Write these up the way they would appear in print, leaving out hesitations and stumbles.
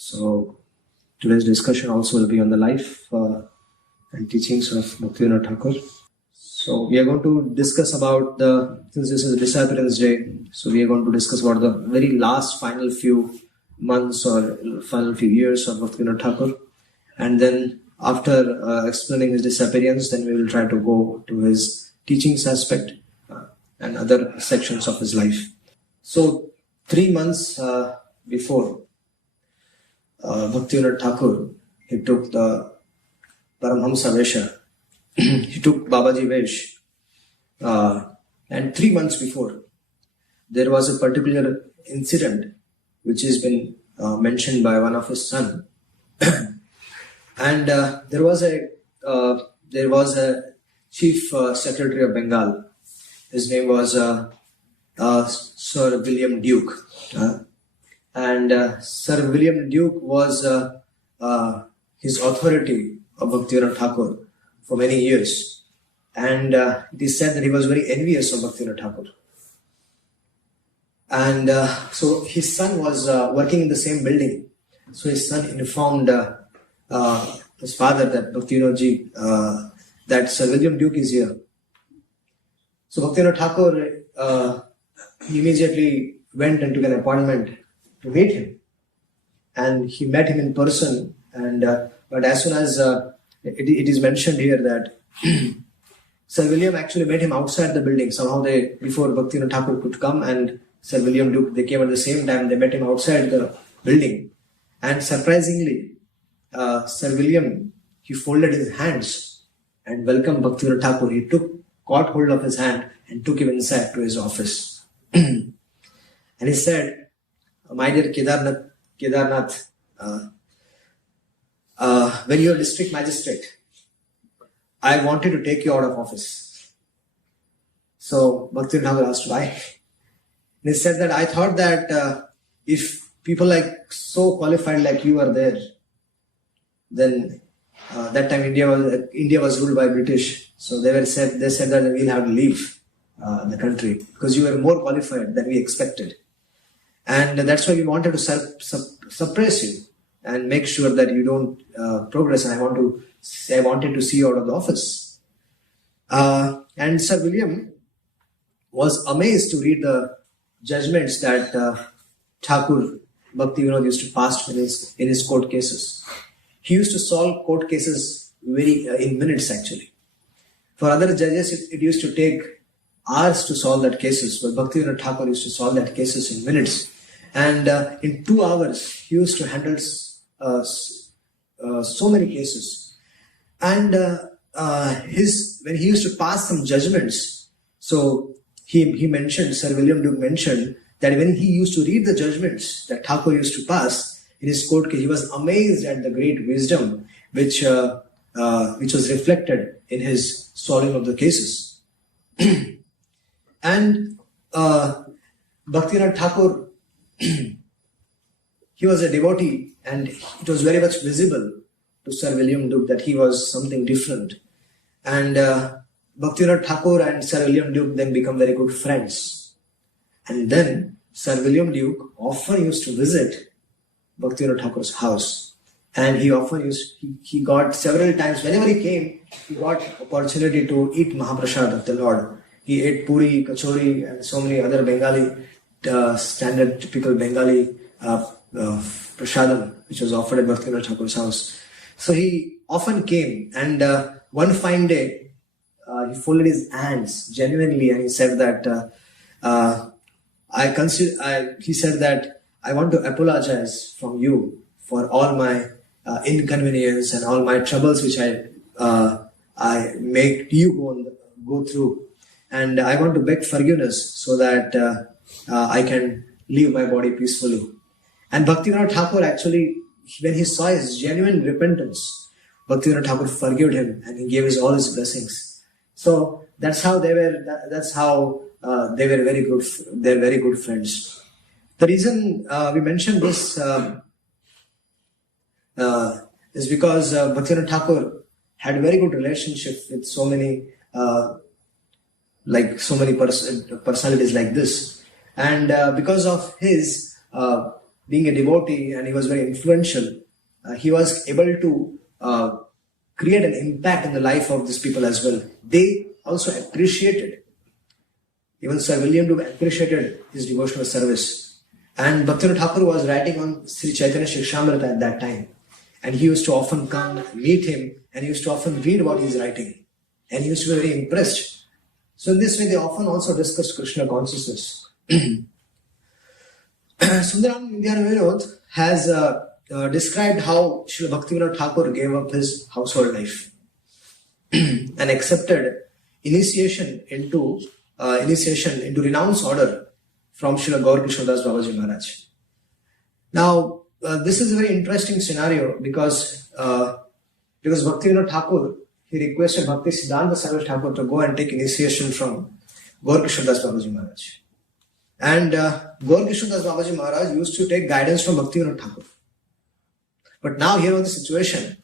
So today's discussion also will be on the life and teachings of Bhaktivinoda Thakura. So we are going to discuss about since this is Disappearance Day, so we are going to discuss about the very last final few months or final few years of Bhaktivinoda Thakura. And then after explaining his disappearance, then we will try to go to his teachings aspect and other sections of his life. So 3 months before Bhaktivinoda Thakura, he took the Paramhamsa Vesha. He took Babaji Vesh. And 3 months before, there was a particular incident which has been mentioned by one of his son. And there was a chief secretary of Bengal. His name was Sir William Duke. And Sir William Duke was his authority of Bhaktivinoda Thakura for many years. And it is said that he was very envious of Bhaktivinoda Thakura. And so his son was working in the same building. So his son informed his father that Bhaktivinoda that Sir William Duke is here. So Bhaktivinoda Thakura immediately went and took an appointment to meet him. And he met him in person. And but as soon as it is mentioned here that Sir William actually met him outside the building. Somehow before Bhaktivinoda Thakura could come and Sir William Duke, they came at the same time. They met him outside the building. And surprisingly, Sir William, he folded his hands and welcomed Bhaktivinoda Thakura. He caught hold of his hand and took him inside to his office. And he said, "My dear Kedarnath, when you are district magistrate, I wanted to take you out of office." So Bhaktivinoda Thakura asked why. And he said that I thought that if people like so qualified like you are there, then that time India was ruled by British. So they said that we'll have to leave the country because you were more qualified than we expected. And that's why we wanted to suppress you and make sure that you don't progress. And I wanted to see you out of the office. And Sir William was amazed to read the judgments that Thakur Bhaktivinoda used to pass in his court cases. He used to solve court cases in minutes actually. For other judges, it used to take hours to solve that cases, but Bhaktivinoda Thakur used to solve that cases in minutes. And in 2 hours, he used to handle so many cases. And when he used to pass some judgments, so he mentioned, Sir William Duke mentioned, that when he used to read the judgments that Thakur used to pass in his court case, he was amazed at the great wisdom which was reflected in his solving of the cases. And Bhaktivinoda Thakur, he was a devotee, and it was very much visible to Sir William Duke that he was something different. And Bhaktivinoda Thakur and Sir William Duke then become very good friends. And then Sir William Duke often used to visit Bhaktivinoda Thakur's house. And he got several times, whenever he came, he got opportunity to eat Mahaprasad of the Lord. He ate puri, kachori, and so many other Bengali, standard, typical Bengali prasadam, which was offered at Bhaktivinoda Thakur's house. So he often came, and one fine day, he folded his hands genuinely, and he said that he said that I want to apologize from you for all my inconvenience and all my troubles which I make you go through, and I want to beg forgiveness so that I can leave my body peacefully. And Bhaktivinoda Thakur actually, when he saw his genuine repentance, Bhaktivinoda Thakur forgave him and he gave all his blessings. So that's how they were. That's how they were very good. They're very good friends. The reason we mentioned this is because Bhaktivinoda Thakur had a very good relationship with so many personalities like this, and because of his being a devotee, and he was very influential, he was able to create an impact in the life of these people as well. They also appreciated, even Sir William Dube appreciated his devotional service. And Bhaktivinoda Thakur was writing on Sri Chaitanya Shikshamrita at that time. And he used to often come meet him, and he used to often read what he is writing. And he used to be very impressed. So in this way, they often also discussed Krishna consciousness. Sundaram Nindyanavinoda has described how Srila Bhaktivinoda Thakur gave up his household life and accepted initiation into renounce order from Srila Gaur Kishore Das Babaji Maharaj. Now, this is a very interesting scenario because Bhaktivinoda Thakur, he requested Bhakti Siddhanta Saraswati Thakur to go and take initiation from Gaur Kishore Das Babaji Maharaj. And Gaur Kishore Das Babaji Maharaj used to take guidance from Bhaktivinoda Thakur. But now here was the situation.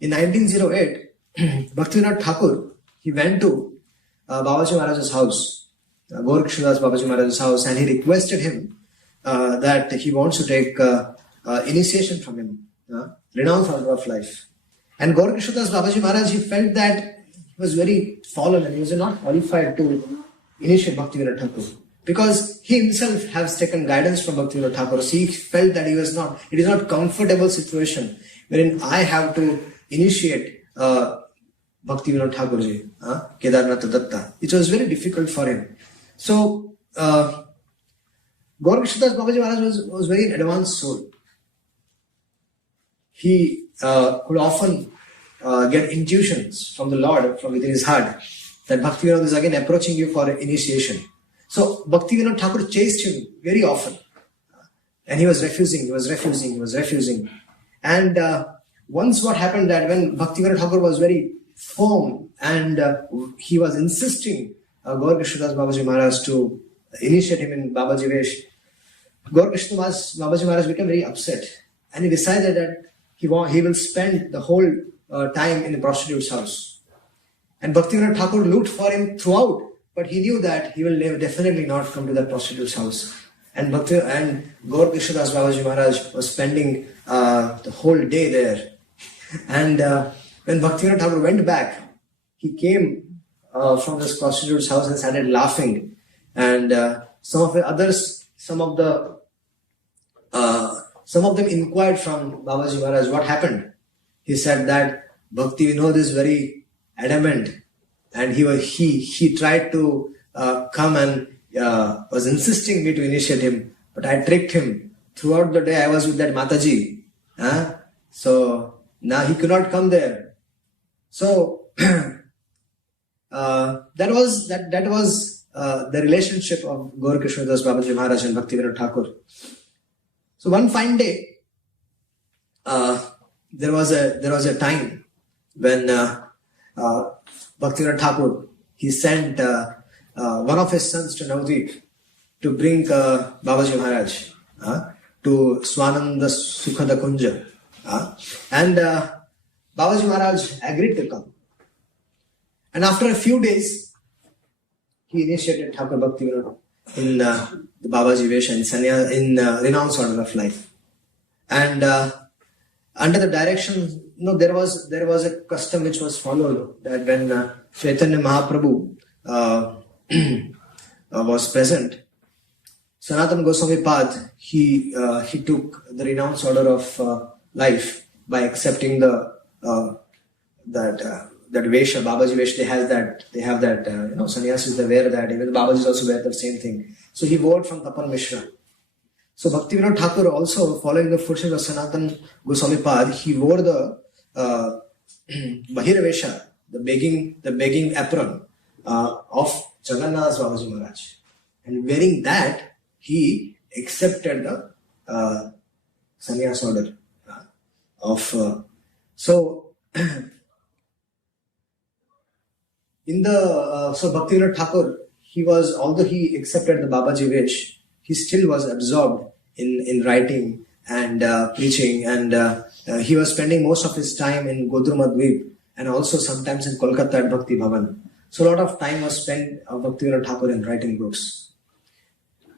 In 1908, Bhaktivinoda Thakur, he went to Babaji Maharaj's house, Gaur Kishore Das Babaji Maharaj's house, and he requested him that he wants to take initiation from him, renounce order of life. And Gaur Kishore Das Babaji Maharaj, he felt that he was very fallen and he was not qualified to initiate Bhaktivinoda Thakur. Because he himself has taken guidance from Bhaktivinoda Thakur. So he felt that it is not comfortable situation wherein I have to initiate Bhaktivinoda Thakurji, Kedarnath Datta. It was very difficult for him. So Gaur Kishore Das Babaji Maharaj was very advanced soul. He could often get intuitions from the Lord, from within his heart, that Bhaktivinoda is again approaching you for initiation. So Bhaktivinoda Thakur chased him very often. And he was refusing. And once what happened that when Bhaktivinoda Thakur was very firm and he was insisting Gaur Kishore Das Babaji Maharaj to initiate him in Babaji Vesh, Gaur Kishore Das Babaji Maharaj became very upset. And he decided that he will spend the whole time in the prostitute's house. And Bhaktivinoda Thakur looked for him throughout, but he knew that he will definitely not come to that prostitute's house. And Gaur Kishore Das Babaji Maharaj was spending the whole day there. And when Bhaktivinoda Thakur went back, he came from this prostitute's house and started laughing. And some of them inquired from Babaji Maharaj what happened. He said that Bhaktivinoda is very adamant, and he tried to come and was insisting me to initiate him, but I tricked him. Throughout the day I was with that Mataji, so now he could not come there. So that was the relationship of Gaur Kishore Das Babaji Maharaj and Bhaktivinoda Thakur. So one fine day, there was a time when Bhaktivinoda Thakur, he sent one of his sons to Navadvip to bring Babaji Maharaj to Swananda Sukhada Kunja. And Babaji Maharaj agreed to come. And after a few days, he initiated Thakur Bhaktivinoda in the Babaji Vesh and in renounce order of life. And under the direction, there was a custom which was followed, that when Chaitanya Mahaprabhu was present, Sanatana Goswami Pad, he took the renounce order of life by accepting that Vesha, Babaji Vesh. They have that sannyasis, they wear that. Even the Babajis also wear the same thing. So he wore from Tapan Mishra. So Bhaktivinoda Thakur also, following the footsteps of Sanatana Goswami Pad, he wore the Bahiravesha, the begging apron of Jagannath Babaji Maharaj. And wearing that, he accepted the sannyas order of so Bhaktivinoda Thakur, although he accepted the Babaji Vesh, he still was absorbed in writing and preaching, and he was spending most of his time in Godrumadvip and also sometimes in Kolkata at Bhakti Bhavan. So a lot of time was spent of Bhaktivinoda Thakur in writing books.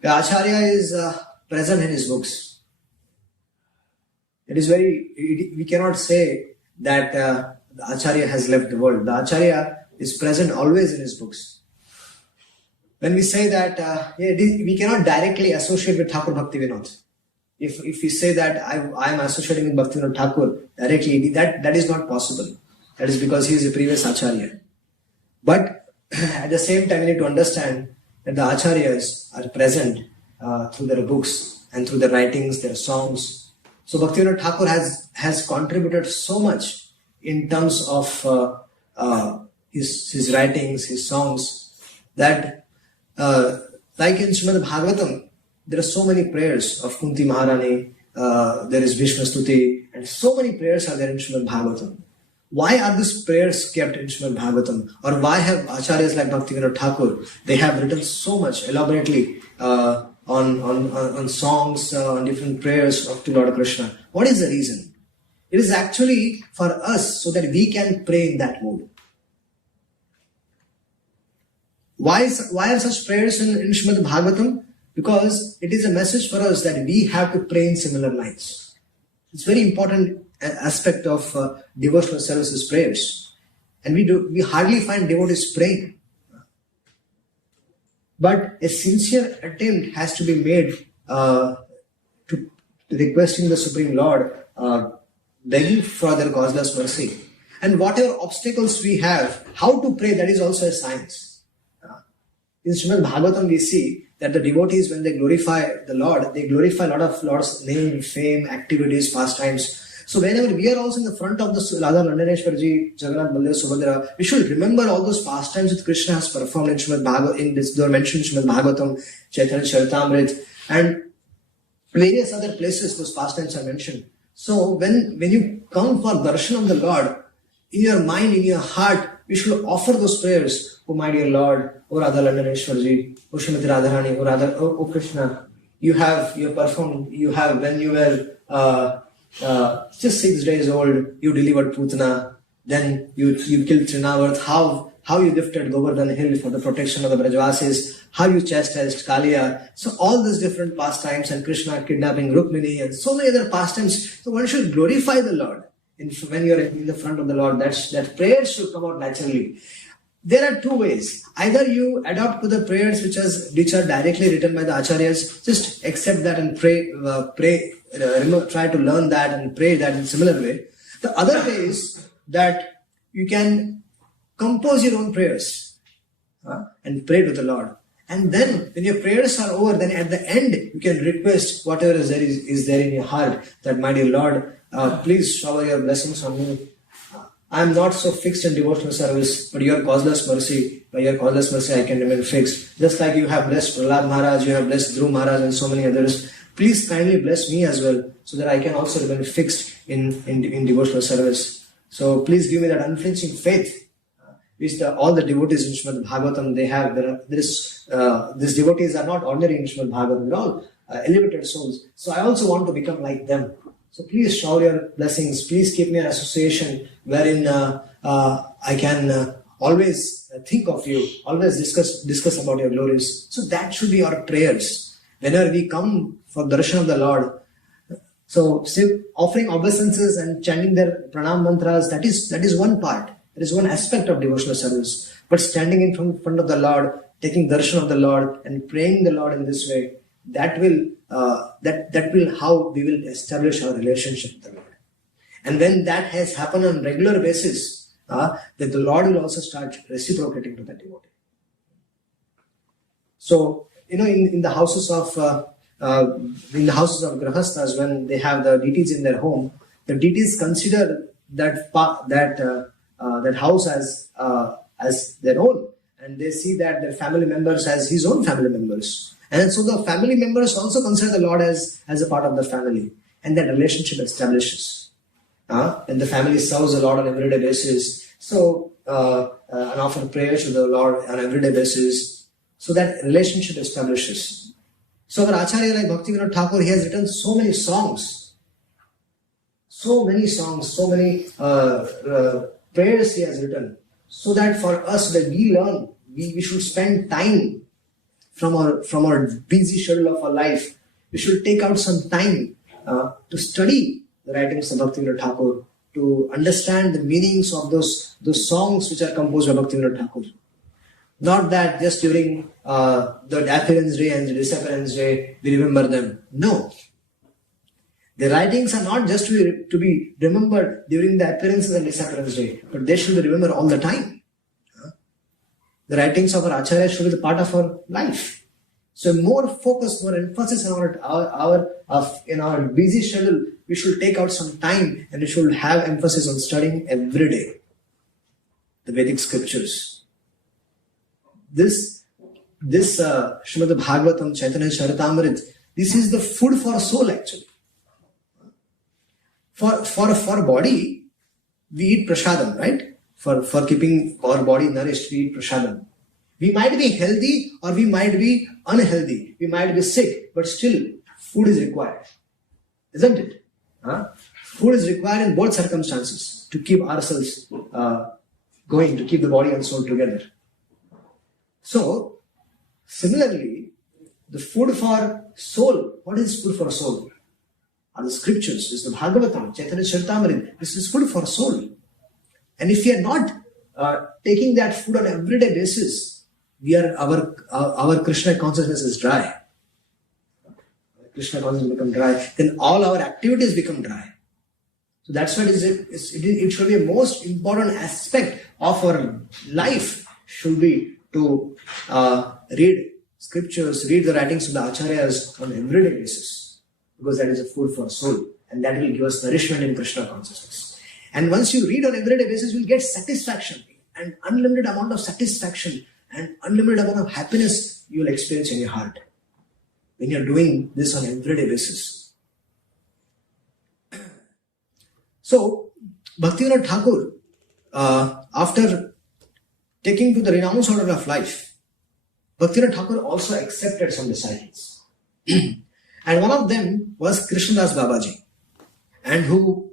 The Acharya is present in his books. It is we cannot say that the Acharya has left the world. The Acharya is present always in his books. When we say that, we cannot directly associate with Thakur Bhaktivinod. If we say that I am associating with Bhaktivinoda Thakur directly, that is not possible. That is because he is a previous Acharya. But at the same time, we need to understand that the Acharyas are present through their books and through their writings, their songs. So Bhaktivinoda Thakur has contributed so much in terms of his writings, his songs, that like in Srimad Bhagavatam, there are so many prayers of Kunti Maharani, there is Bhishma Stuti, and so many prayers are there in Srimad Bhagavatam. Why are these prayers kept in Srimad Bhagavatam? Or why have Acharyas like Bhaktivinoda Thakur, they have written so much elaborately on songs, on different prayers of to Lord Krishna? What is the reason? It is actually for us so that we can pray in that mood. Why are such prayers in Srimad Bhagavatam? Because it is a message for us that we have to pray in similar lines. It's very important aspect of devotional services prayers. And we hardly find devotees praying. But a sincere attempt has to be made to requesting the Supreme Lord, begging for their causeless mercy. And whatever obstacles we have, how to pray, that is also a science. In Srimad Bhagavatam we see that the devotees, when they glorify the Lord, they glorify a lot of Lord's name, fame, activities, pastimes. So whenever we are also in the front of the Radha Nandaneshwarji, Jagannath, Baldev, Subhadra, we should remember all those pastimes that Krishna has performed in Srimad Bhagavatam, they are mentioned in Srimad Bhagavatam, Chaitanya Charitamrita, and various other places those pastimes are mentioned. So when you come for darshan of the Lord, in your mind, in your heart, we should offer those prayers. Oh my dear Lord, O Radha Nandaneshwarji, O Srimati Radharani, O Radha, O Krishna, you have performed, when you were just 6 days old, you delivered Putana, then you killed Trinavarth, how you lifted Govardhan hill for the protection of the Brajvasis, how you chastised Kaliya. So all these different pastimes, and Krishna kidnapping Rukmini, and so many other pastimes. So one should glorify the Lord. When you are in the front of the Lord, that prayer should come out naturally. There are two ways. Either you adopt to the prayers which are directly written by the Acharyas, just accept that and pray, try to learn that and pray that in a similar way. The other way is that you can compose your own prayers and pray to the Lord. And then when your prayers are over, then at the end you can request whatever is there in your heart, that my dear Lord, please shower your blessings on me. I am not so fixed in devotional service, but by your causeless mercy, I can remain fixed. Just like you have blessed Prahlad Maharaj, you have blessed Dhruv Maharaj and so many others. Please kindly bless me as well, so that I can also remain fixed in devotional service. So please give me that unflinching faith, which all the devotees in Srimad Bhagavatam, they have. These devotees are not ordinary in Srimad Bhagavatam, they're all elevated souls. So I also want to become like them. So please shower your blessings. Please keep me an association wherein I can always think of you, always discuss about your glories. So that should be our prayers. Whenever we come for darshan of the Lord, so offering obeisances and chanting their pranam mantras, that is one part. That is one aspect of devotional service. But standing in front of the Lord, taking darshan of the Lord and praying the Lord in this way, that will how we will establish our relationship with the Lord. And when that has happened on regular basis, then the Lord will also start reciprocating to the devotee. So in the houses of grahasthas, when they have the deities in their home, the deities consider that house as their own, and they see that their family members as his own family members. And so the family members also consider the Lord as a part of the family. And that relationship establishes. And the family serves the Lord on an everyday basis. So, and offer prayers to the Lord on an everyday basis. So that relationship establishes. So our Acharya like Bhaktivinoda Thakur, he has written so many songs. So many prayers he has written. So that for us, that we learn, we should spend time from our busy schedule of our life. We should take out some time to study the writings of Bhaktivinoda Thakur, to understand the meanings of those songs which are composed by Bhaktivinoda Thakur. Not that just during the appearance day and the disappearance day we remember them. No. The writings are not just to be remembered during the appearance and disappearance day, but they should be remembered all the time. The writings of our Acharya should be the part of our life. So more focus, more emphasis in our busy schedule, we should take out some time and we should have emphasis on studying every day the Vedic scriptures. This Srimad Bhagavatam, Chaitanya Charitamrita, this is the food for soul actually. For body, we eat prasadam, right? For keeping our body nourished, we eat prasadam. We might be healthy or we might be unhealthy. We might be sick, but still food is required. Isn't it? Food is required in both circumstances to keep ourselves going, to keep the body and soul together. So, similarly, the food for soul, what is food for soul? Are the scriptures, is the Bhagavatam, Chaitanya Charitamrita. This is food for soul. And if we are not taking that food on an everyday basis, our Krishna consciousness is dry. Krishna consciousness become dry. Then all our activities become dry. So that's why it should be a most important aspect of our life should be to read scriptures, read the writings of the Acharyas on an everyday basis. Because that is a food for soul. And that will give us nourishment in Krishna consciousness. And once you read on an everyday basis, you will get satisfaction. And unlimited amount of satisfaction and unlimited amount of happiness you will experience in your heart. When you are doing this on an everyday basis. So, Bhaktivinoda Thakur, after taking to the renounced order of life, Bhaktivinoda Thakur also accepted some disciples. And one of them was Krishnadas Babaji, and who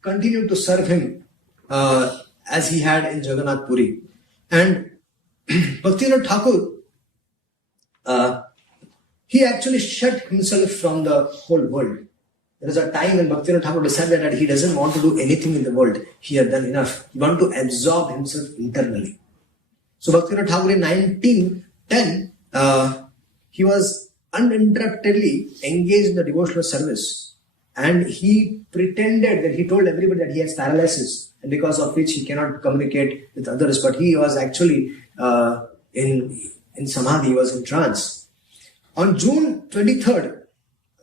continued to serve him as he had in Jagannath Puri. And Bhaktivinoda Thakur, he actually shut himself from the whole world. There was a time when Bhaktivinoda Thakur decided that he doesn't want to do anything in the world. He had done enough. He wanted to absorb himself internally. So Bhaktivinoda Thakur in 1910, he was uninterruptedly engaged in the devotional service. And he pretended that he told everybody that he has paralysis, and because of which he cannot communicate with others. But he was actually in Samadhi, he was in trance. On June 23rd,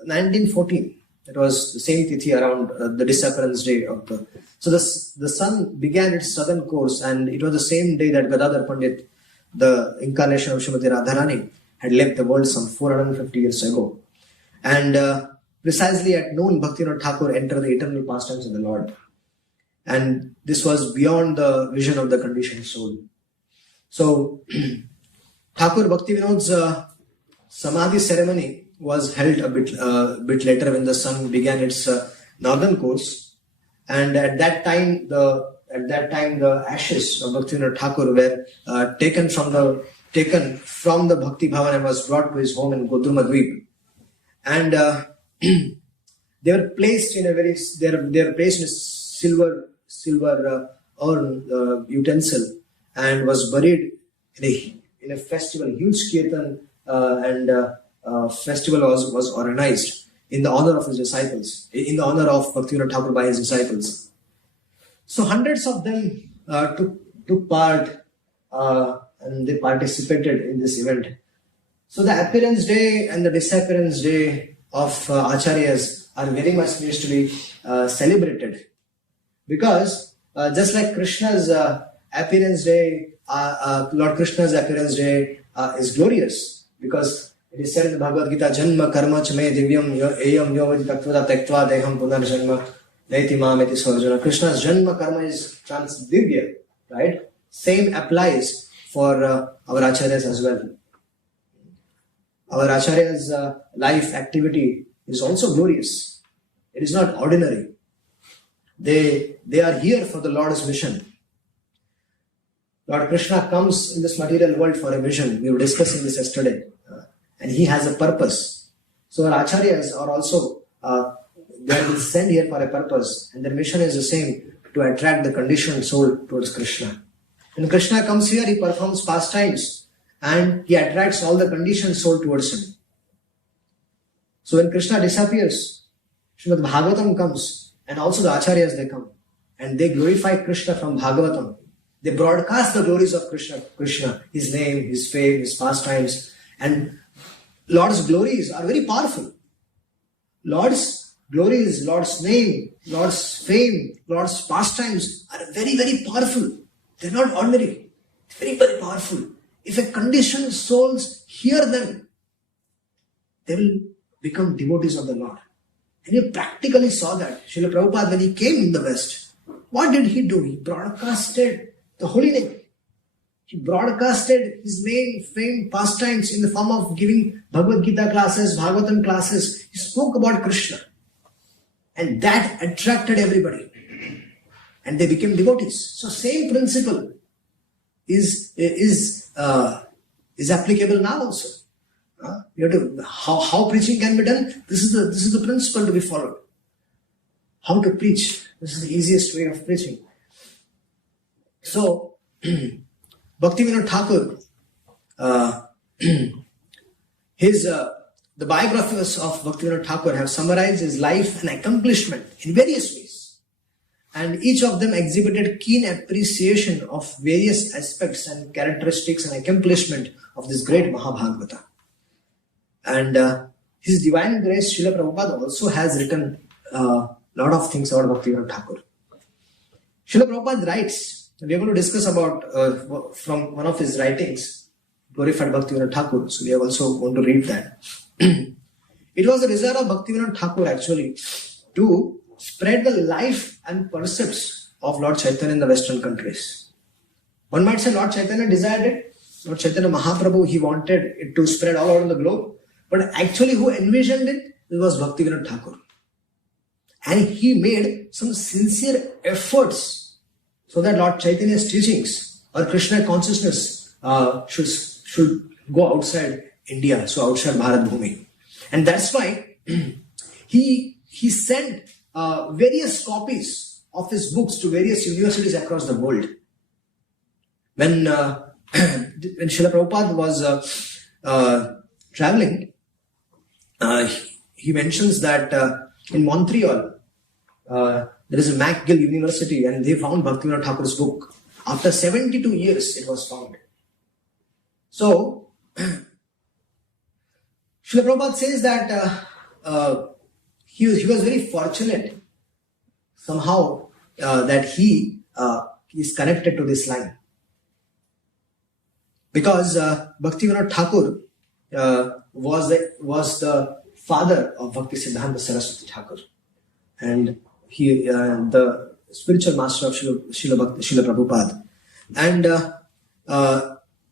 1914, it was the same tithi around the disappearance day of the... So the sun began its southern course, and it was the same day that Gadadhar Pandit, the incarnation of Srimati Radharani, had left the world some 450 years ago. And precisely at noon, Bhaktivinoda Thakur entered the eternal pastimes of the Lord. And this was beyond the vision of the conditioned soul. So, Thakur Bhaktivinod's Samadhi ceremony was held a bit later when the sun began its northern course. And at that time, the ashes of Bhaktivinoda Thakur were taken from the Bhakti Bhavan and was brought to his home in Godruma Dweep. And they were placed in a silver urn utensil, and was buried in a festival, huge kirtan and festival was organized in the honor of his disciples, in the honor of Bhaktivinoda Thakur by his disciples. So hundreds of them took part and they participated in this event. So the appearance day and the disappearance day of Acharyas are very much needs to be celebrated, because just like Krishna's appearance day, Lord Krishna's appearance day is glorious, because it is said in the Bhagavad Gita, Janma karma chame divyam eyam yovadi taktvada tektva deham punar janma naiti mameti sarjana. Krishna's janma karma is divya, right? Same applies for our Acharyas as well. Our Acharya's life activity is also glorious. It is not ordinary. They are here for the Lord's mission. Lord Krishna comes in this material world for a mission. We were discussing this yesterday. And he has a purpose. So our Acharyas are also, they have been sent here for a purpose, and their mission is the same, to attract the conditioned soul towards Krishna. When Krishna comes here, he performs pastimes and he attracts all the conditioned soul towards him. So when Krishna disappears, Srimad Bhagavatam comes, and also the Acharyas, they come and they glorify Krishna from Bhagavatam. They broadcast the glories of Krishna, his name, his fame, his pastimes, and Lord's glories are very powerful. Lord's glories, Lord's name, Lord's fame, Lord's pastimes are very, very powerful. They're not ordinary. It's very, very powerful. If a conditioned souls hear them, they will become devotees of the Lord. And you practically saw that. Srila Prabhupada, when he came in the West, what did he do? He broadcasted the holy name. He broadcasted his name, fame, pastimes in the form of giving Bhagavad Gita classes, Bhagavatam classes. He spoke about Krishna. And that attracted everybody. And they became devotees. So same principle is applicable now also. You have to, how preaching can be done? This is the principle to be followed. How to preach. This is the easiest way of preaching. So, Bhaktivinoda Thakur, the biographers of Bhaktivinoda Thakur have summarized his life and accomplishment in various ways. And each of them exhibited keen appreciation of various aspects and characteristics and accomplishment of this great Mahabhagavata. And His Divine Grace, Srila Prabhupada, also has written a lot of things about Bhaktivinoda Thakur. Srila Prabhupada writes, we are going to discuss about from one of his writings, Glorified Bhaktivinoda Thakur. So we are also going to read that. It was the desire of Bhaktivinoda Thakur actually to spread the life and percepts of Lord Chaitanya in the Western countries. One might say Lord Chaitanya desired it. Lord Chaitanya Mahaprabhu, he wanted it to spread all over the globe. But actually who envisioned it? It was Bhaktivinoda Thakur. And he made some sincere efforts so that Lord Chaitanya's teachings or Krishna consciousness should go outside India, so outside Bharat Bhumi. And that's why he sent various copies of his books to various universities across the world. When Srila Prabhupada was traveling, he mentions that in Montreal, there is a McGill University, and they found Bhaktivinoda Thakur's book. After 72 years, it was found. So, Srila Prabhupada says that he was very fortunate somehow that he is connected to this line. Because Bhaktivinoda Thakur was the father of Bhakti Siddhanta Saraswati Thakur. And he, the spiritual master of Srila Prabhupada. And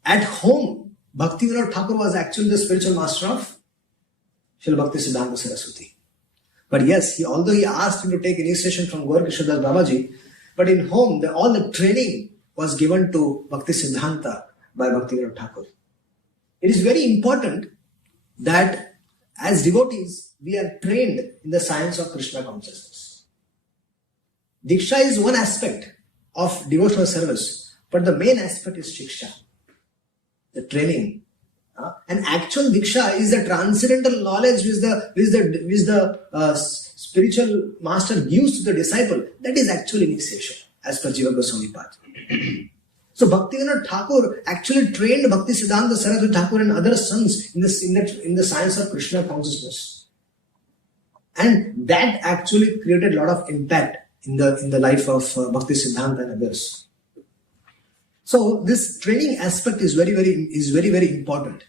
at home, Bhaktivinoda Thakur was actually the spiritual master of Srila Bhakti Siddhanta Saraswati. But yes, although he asked him to take initiation from Gaur Kishodas Babaji, but in home, all the training was given to Bhakti Siddhanta by Bhaktivinoda Thakur. It is very important that as devotees, we are trained in the science of Krishna consciousness. Diksha is one aspect of devotional service, but the main aspect is Shiksha, the training. And actual Diksha is the transcendental knowledge which the spiritual master gives to the disciple. That is actual initiation, as per Jiva Goswami Path. So Bhaktivinoda Thakur actually trained Bhakti Siddhanta Saraswati Thakur and other sons in the science of Krishna consciousness. And that actually created a lot of impact in the life of Bhakti Siddhanta and others. So this training aspect is very, very important.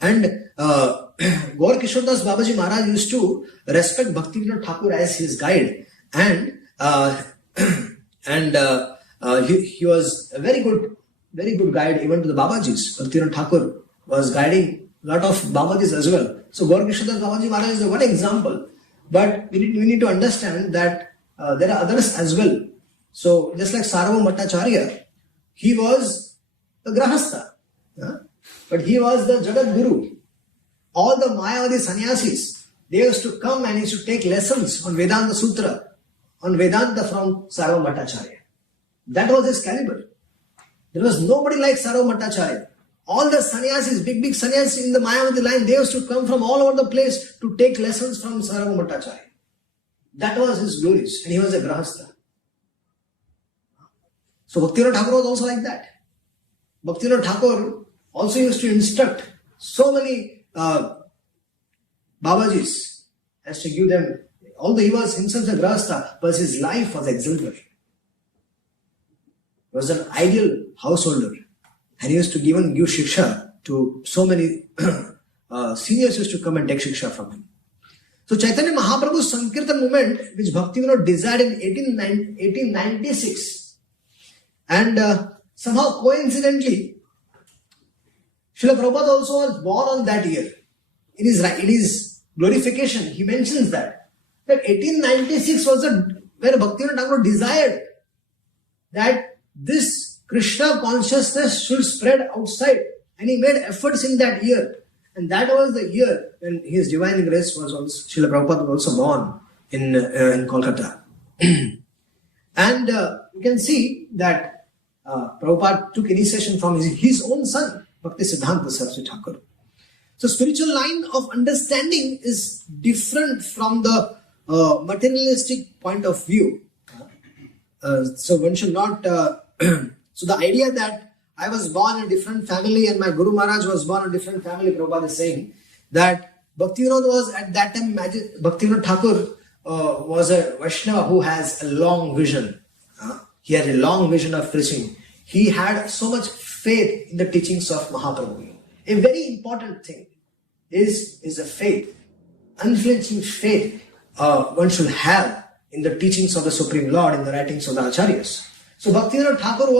And Gaur Kishodas Babaji Maharaj used to respect Bhaktivinoda Thakur as his guide, and he was a very good guide even to the Babajis. Bhaktivinoda Thakur was guiding a lot of Babajis as well. So Gaur Kishodas Babaji Maharaj is one example, but we need to understand that there are others as well. So just like Sarvam Bhattacharya, he was the Grahastha, but he was the Jagat Guru. All the Mayavadi sannyasis, they used to come and used to take lessons on Vedanta Sutra, on Vedanta from Sarvabhauma Bhattacharya. That was his caliber. There was nobody like Sarvabhauma Bhattacharya. All the sannyasis, big sannyasis in the Mayavadi line, they used to come from all over the place to take lessons from Sarvabhauma Bhattacharya. That was his glories, and he was a Brajsundar. So Bhaktivinoda Thakura was also like that. Bhaktivinoda Thakura also used to instruct so many Babajis as to give them, although he was himself a Brajsundar, but his life was exemplary. He was an ideal householder, and he used to give shiksha to so many seniors used to come and take shiksha from him. So Chaitanya Mahaprabhu's Sankirtan movement, which Bhaktivinoda desired in 1896, and somehow coincidentally, Srila Prabhupada also was born on that year. In his glorification, he mentions that 1896 was where Bhaktivinoda Thakura desired that this Krishna consciousness should spread outside, and he made efforts in that year. And that was the year when his divine grace was also, Srila Prabhupada was also born in Kolkata. And you can see that Prabhupada took initiation from his own son, Bhaktisiddhanta Saraswati Thakur. So spiritual line of understanding is different from the materialistic point of view. So one should not... so the idea that I was born in a different family and my Guru Maharaj was born in a different family, Prabhupada is saying that Bhaktivinoda was at that time, Bhaktivinoda Thakur was a Vaishnava who has a long vision. He had a long vision of preaching. He had so much faith in the teachings of Mahaprabhu. A very important thing is a faith, unflinching faith one should have in the teachings of the Supreme Lord, in the writings of the Acharyas. So Bhaktivinoda Thakur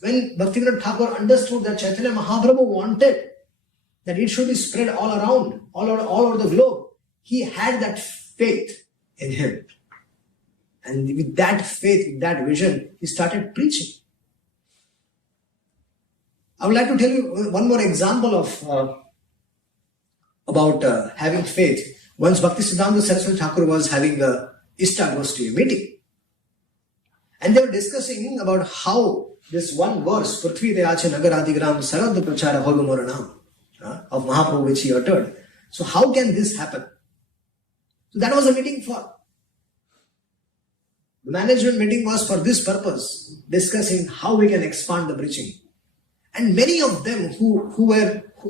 when Bhaktivinoda Thakur understood that Chaitanya Mahaprabhu wanted that it should be spread all around, all over the globe, he had that faith in him. And with that faith, with that vision, he started preaching. I would like to tell you one more example of about having faith. Once Bhaktisiddhanta Saraswati Thakur was having a ISKCON meeting. And they were discussing about how this one verse, Prithvi Deyache Nagaradigram Sarad Prachara Hogamoranam of Mahaprabhu, which he uttered. So how can this happen? So that was a meeting for. The management meeting was for this purpose, discussing how we can expand the preaching. And many of them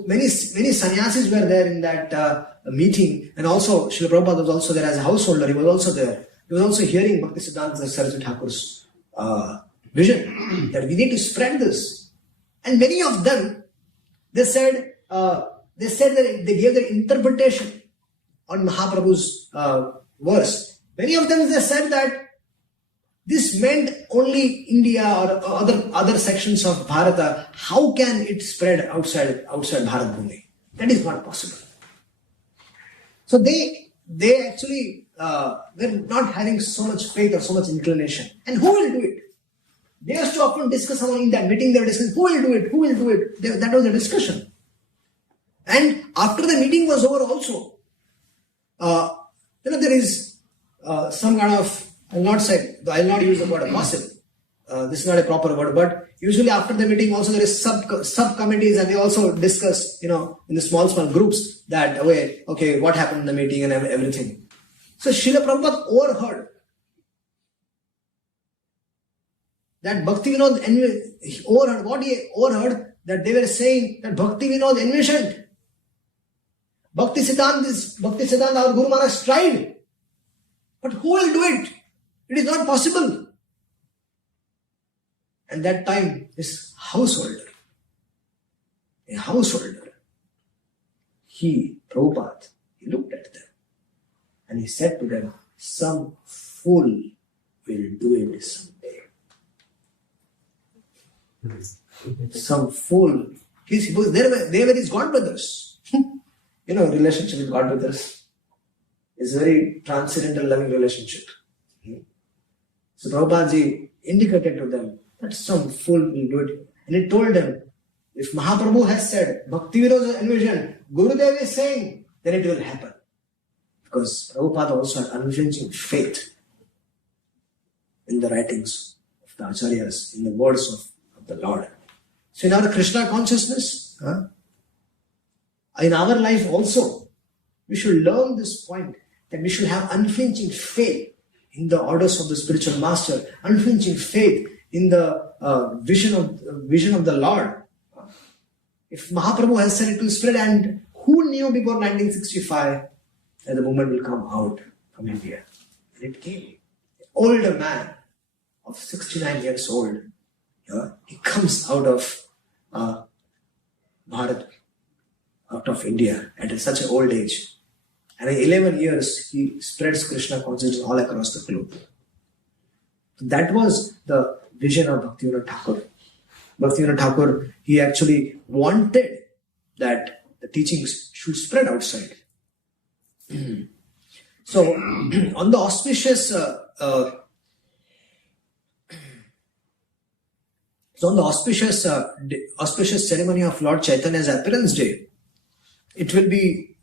many sannyasis were there in that meeting, and also Srila Prabhupada was also there as a householder. He was also there. He was also hearing Bhaktisiddhanta Saraswati Thakur's vision that we need to spread this. And many of them, they said that they gave their interpretation on Mahaprabhu's verse. Many of them, they said that this meant only India or other sections of Bharata. How can it spread outside Bharat Bhumi? That is not possible. So they actually were not having so much faith or so much inclination. And who will do it? They used to often discuss in that meeting. They were discussing who will do it, who will do it. That was the discussion. And after the meeting was over, also, there is some kind of, I'll not use the word gossip. This is not a proper word, but usually after the meeting also there is subcommittees, and they also discuss, in the small groups that, okay, what happened in the meeting and everything. So Srila Prabhupada overheard that Bhaktivinoda overheard that they were saying that Bhaktivinoda envisioned. Bhaktisiddhanta, our Guru Maharaj tried. But who will do it? It is not possible. And that time, this householder, Prabhupada, he looked at them and he said to them, some fool will do it someday. Some fool. They were his godbrothers. Relationship with godbrothers is a very transcendental loving relationship. So Prabhupada ji indicated to them that some fool will do it. And he told them, if Mahaprabhu has said, Bhaktivinoda envisioned, Gurudev is saying, then it will happen. Because Prabhupada also had unflinching faith in the writings of the Acharyas, in the words of the Lord. So in our Krishna consciousness, in our life also, we should learn this point that we should have unflinching faith in the orders of the spiritual master, unflinching faith in the vision of the Lord. If Mahaprabhu has said it will spread, and who knew before 1965 that the movement will come out from India? And it came. An older man of 69 years old, he comes out of Bharat, out of India at such an old age. And in 11 years, he spreads Krishna consciousness all across the globe. That was the vision of Bhaktivinoda Thakur. Bhaktivinoda Thakur, he actually wanted that the teachings should spread outside. So, on the auspicious auspicious ceremony of Lord Chaitanya's appearance day, it will be,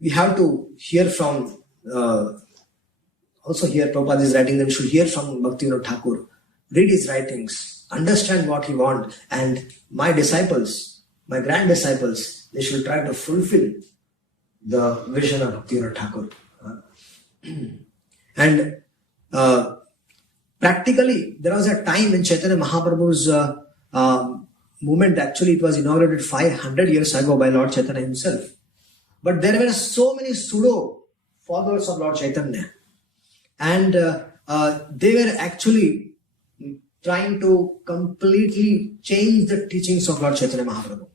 we have to hear from, also here Prabhupada is writing that we should hear from Bhaktivinoda Thakur, read his writings, understand what he wants, and my disciples, my grand disciples, they should try to fulfill the vision of Bhaktivinoda Thakur. And practically, there was a time in Chaitanya Mahaprabhu's movement, actually it was inaugurated 500 years ago by Lord Chaitanya himself. But there were so many pseudo followers of Lord Chaitanya. And they were actually trying to completely change the teachings of Lord Chaitanya Mahaprabhu.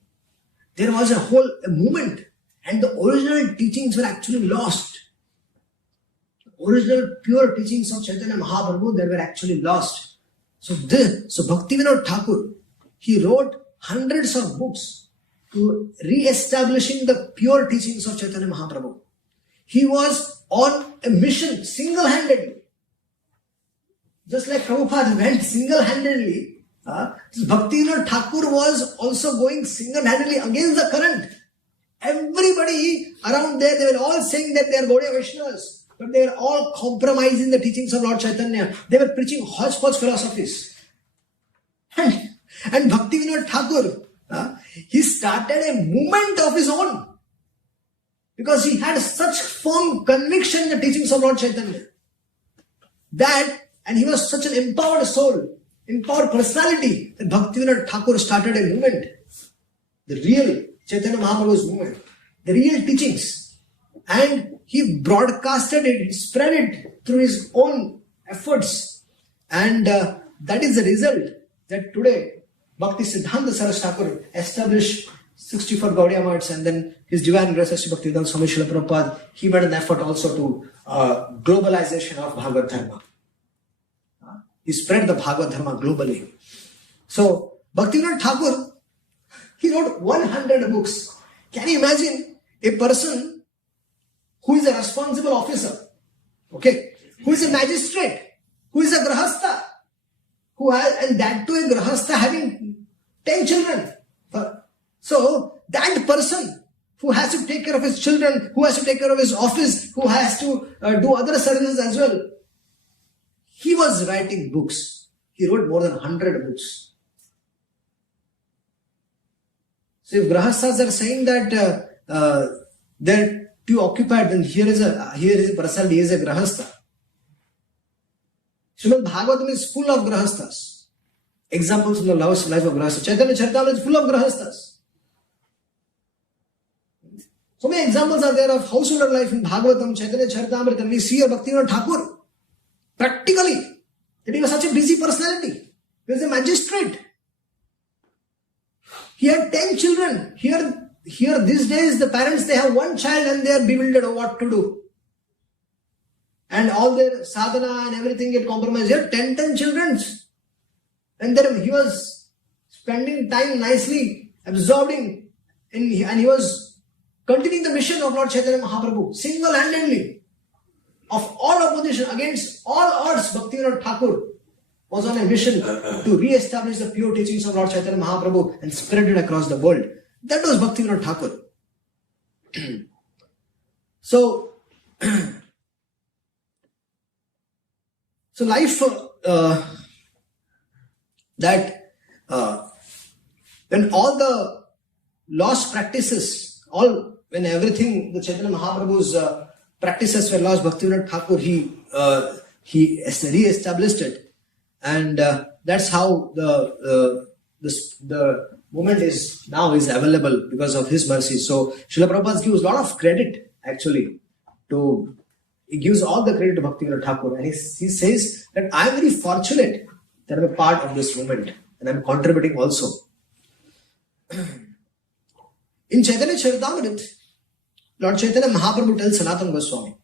There was a whole movement, and the original teachings were actually lost. The original pure teachings of Chaitanya Mahaprabhu, they were actually lost. So Bhaktivinoda Thakur, he wrote hundreds of books to re-establishing the pure teachings of Chaitanya Mahaprabhu. He was on a mission single-handedly. Just like Prabhupada went single-handedly, Bhaktivinoda Thakur was also going single-handedly against the current. Everybody around there, they were all saying that they are Gaudiya Vaishnavas, but they were all compromising the teachings of Lord Chaitanya. They were preaching hodgepodge philosophies. And Bhaktivinoda Thakur, he started a movement of his own, because he had such firm conviction in the teachings of Lord Chaitanya. And he was such an empowered soul, empowered personality, that Bhaktivinoda Thakur started a movement. The real Chaitanya Mahaprabhu's movement. The real teachings. And he broadcasted it, he spread it through his own efforts. And that is the result that today Bhakti Siddhanta Saraswati Thakur established 64 Gaudiya Maths, and then his Divine Grace Sri Bhaktivinod Swami Srila Prabhupada, he made an effort also to globalization of Bhagavad Dharma. He spread the Bhagavad Dharma globally. So, Bhaktivinoda Thakur, he wrote 100 books. Can you imagine a person who is a responsible officer, okay, who is a magistrate, who is a grahastha, and that too a grahastha having 10 children. So, that person who has to take care of his children, who has to take care of his office, who has to do other services as well, he was writing books. He wrote more than 100 books. So if grahasthas are saying that they're too occupied, then here is a personality, he is a grahastha. Srimad Bhagavatam is full of grahasthas. Examples from the life of grahasthas. Chaitanya Charitamrita is full of grahasthas. So many examples are there of householder life in Bhagavatam, Chaitanya Charitamrita, and we see a Bhaktivinoda Thakur. Practically, that he was such a busy personality. He was a magistrate. He had 10 children. Here these days, the parents, they have one child and they are bewildered of what to do. And all their sadhana and everything get compromised. He had 10 children. And then he was spending time nicely, absorbing, and he was continuing the mission of Lord Chaitanya Mahaprabhu, single-handedly. Of all opposition, against all odds, Bhaktivinoda Thakur was on a mission to re-establish the pure teachings of Lord Chaitanya Mahaprabhu and spread it across the world. That was Bhaktivinoda Thakur. So, so life when all the lost practices, when everything, the Chaitanya Mahaprabhu's practices were lost, Bhaktivinoda Thakur, he re-established it. And that's how the movement is available because of his mercy. So Srila Prabhupada gives a lot of credit actually he gives all the credit to Bhaktivinoda Thakur, and he says that I am very fortunate that I am a part of this movement and I am contributing also. In Chaitanya Charitamrita, Lord Chaitanya Mahaprabhu tells Sanatana Goswami,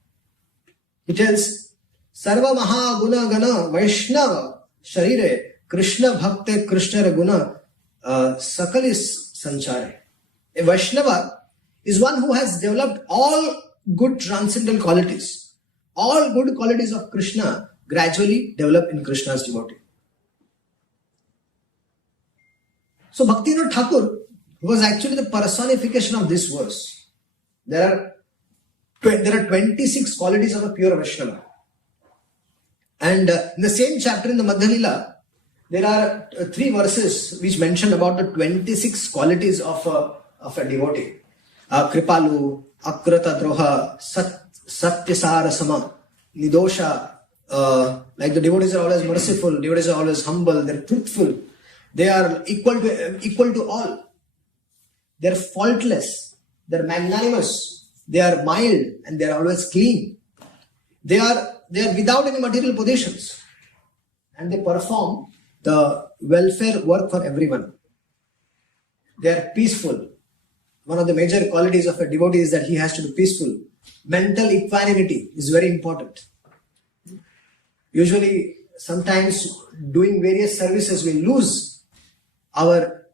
he tells, Sarva Maha Guna Gana Vaishnava Sharire Krishna Bhakte Krishna Guna Sakalis Sanchare. A Vaishnava is one who has developed all good transcendental qualities. All good qualities of Krishna gradually develop in Krishna's devotee. So Bhaktivinoda Thakur was actually the personification of this verse. There are 26 qualities of a pure Vaishnava. And in the same chapter in the Madhya Lila, there are 3 verses which mention about the 26 qualities of a devotee. Kripalu, Akrata Droha, Satyasara Sama, Nidosha. Like the devotees are always merciful, devotees are always humble, they're truthful, they are equal to all. They're faultless, they're magnanimous, they are mild, and they are always clean. They are without any material possessions, and they perform the welfare work for everyone. They are peaceful. One of the major qualities of a devotee is that he has to be peaceful. Mental equanimity is very important. Usually, sometimes doing various services, we lose our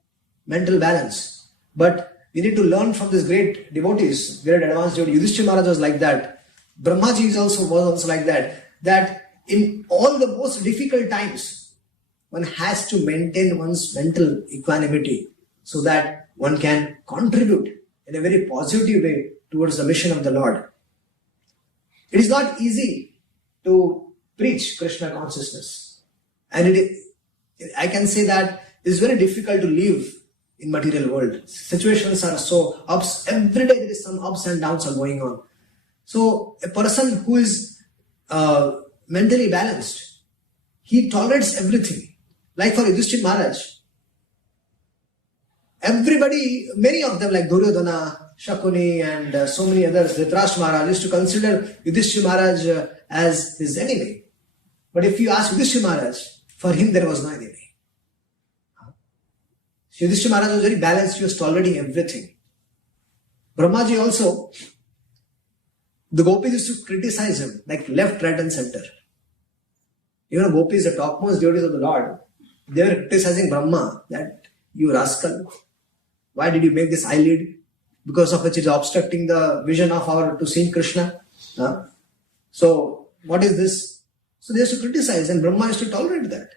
mental balance. But we need to learn from these great devotees, great advanced devotees. Yudhishthira Maharaj was like that. Brahmaji was also like that. That in all the most difficult times, one has to maintain one's mental equanimity so that one can contribute in a very positive way towards the mission of the Lord. It is not easy to preach Krishna consciousness. And I can say that it is very difficult to live in material world. Situations are so ups. Every day there is some ups and downs are going on. So a person who is mentally balanced, he tolerates everything. Like for Yudhishthira Maharaj, everybody, many of them like Duryodhana, Shakuni and so many others, Dhritarashtra Maharaj used to consider Yudhishthira Maharaj as his enemy. But if you ask Yudhishthira Maharaj, for him there was no enemy. Yudhishthira Maharaj was very balanced, he was tolerating everything. Brahmaji also, the gopis used to criticize him, like left, right and center. Even gopis, the topmost devotees of the Lord, they were criticizing Brahma, that you rascal, why did you make this eyelid? Because of which it is obstructing the vision of to see Krishna. So, what is this? So they used to criticize and Brahma used to tolerate that.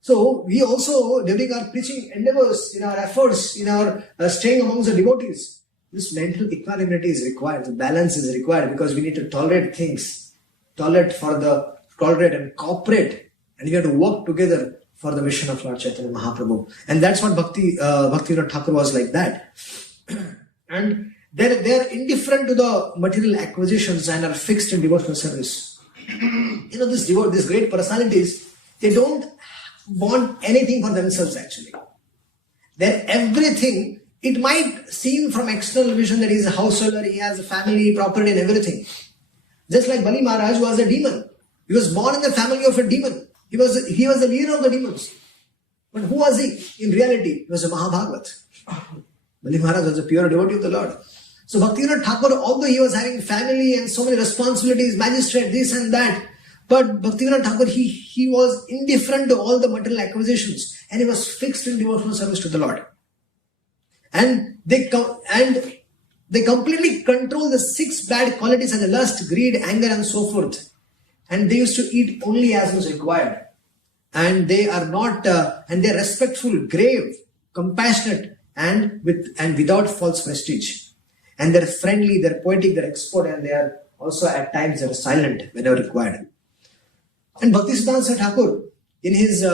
So, we also, during our preaching endeavors, in our efforts, in our staying amongst the devotees, this mental equanimity is required, the balance is required because we need to tolerate things, tolerate and cooperate, and we have to work together for the mission of Lord Chaitanya Mahaprabhu. And that's what Bhaktivinoda Thakura was like that. And they are indifferent to the material acquisitions and are fixed in devotional service. These great personalities, they don't want anything for themselves actually. They're everything. It might seem from external vision that he's a householder, he has a family, property and everything. Just like Bali Maharaj was a demon. He was born in the family of a demon. He was the leader of the demons. But who was he? In reality, he was a Mahabhagavat. Bali Maharaj was a pure devotee of the Lord. So Bhaktivinoda Thakur, although he was having family and so many responsibilities, magistrate, this and that, but Bhaktivinoda Thakur, he was indifferent to all the material acquisitions and he was fixed in devotional service to the Lord. And they completely control the 6 bad qualities and the lust, greed, anger and so forth. And they used to eat only as was required. And they are not, and they are respectful, grave, compassionate and without false prestige. And they're friendly, they're poetic, they're expert, and they are also at times they're silent whenever required. And Bhaktisiddhanta Thakur, in his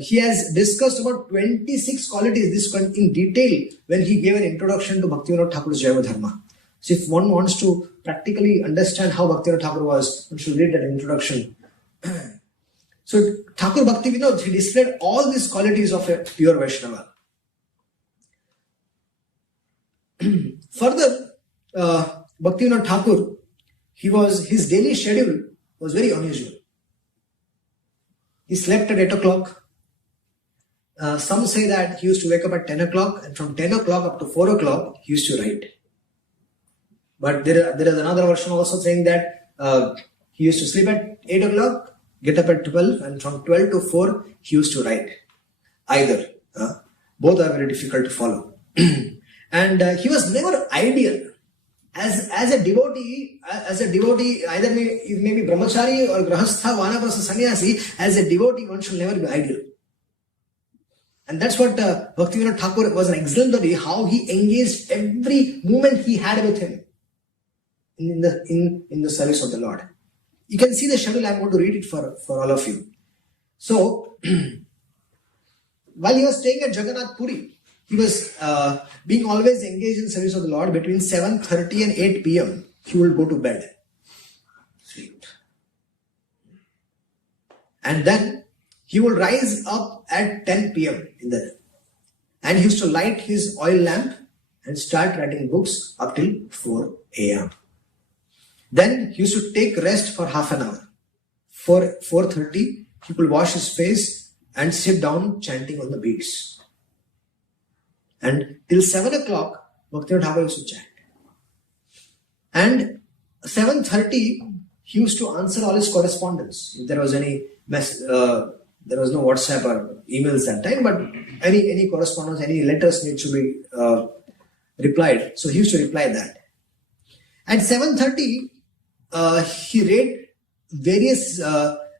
he has discussed about 26 qualities this in detail when he gave an introduction to Bhaktivinoda Thakur's Jaiva Dharma. So if one wants to practically understand how Bhaktivinoda Thakur was, one should read that introduction. So Thakur Bhaktivinod, he displayed all these qualities of a pure Vaishnava. Further, Bhaktivinoda Thakur, his daily schedule was very unusual. He slept at 8 o'clock. Some say that he used to wake up at 10 o'clock, and from 10 o'clock up to 4 o'clock, he used to write. But there is another version also saying that he used to sleep at 8 o'clock, get up at 12, and from 12 to 4, he used to write. Either. Both are very difficult to follow. And he was never ideal. As a devotee, either maybe brahmachari or grahastha, vanaprastha, sannyasi, as a devotee, one should never be ideal. And that's what Bhaktivinoda Thakur was an exemplary, how he engaged every moment he had with him in the service of the Lord. You can see the schedule. I'm going to read it for all of you. So, while he was staying at Jagannath Puri, he was being always engaged in service of the Lord between 7:30 and 8 p.m. He would go to bed, sleep. And then he would rise up at 10 p.m. in the day. And he used to light his oil lamp and start writing books up till 4 a.m. Then he used to take rest for half an hour. For 4:30, he could wash his face and sit down chanting on the beads. And till 7 o'clock, Bhaktivinoda Thakur used to chant. And 7:30, he used to answer all his correspondence. If there was any there was no WhatsApp or emails that time, but any correspondence, any letters need to be replied. So he used to reply that. At 7:30, he read various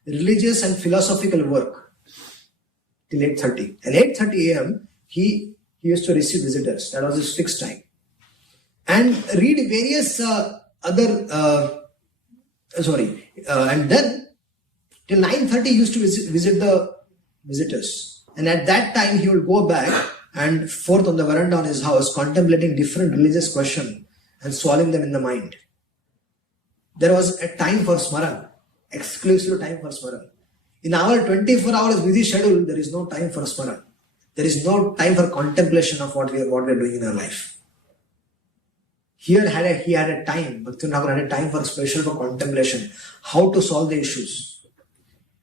religious and philosophical work till 8:30. And 8:30 a.m., he used to receive visitors. That was his fixed time. And read various and then till 9:30 he used to visit the visitors. And at that time he would go back and forth on the veranda on his house, contemplating different religious questions and swallowing them in the mind. There was a time for smaran, exclusive time for smaran. In our 24 hours busy schedule, there is no time for smaran. There is no time for contemplation of what we are doing in our life. Here he had a time, Bhaktivinoda Thakur had a time for contemplation, how to solve the issues.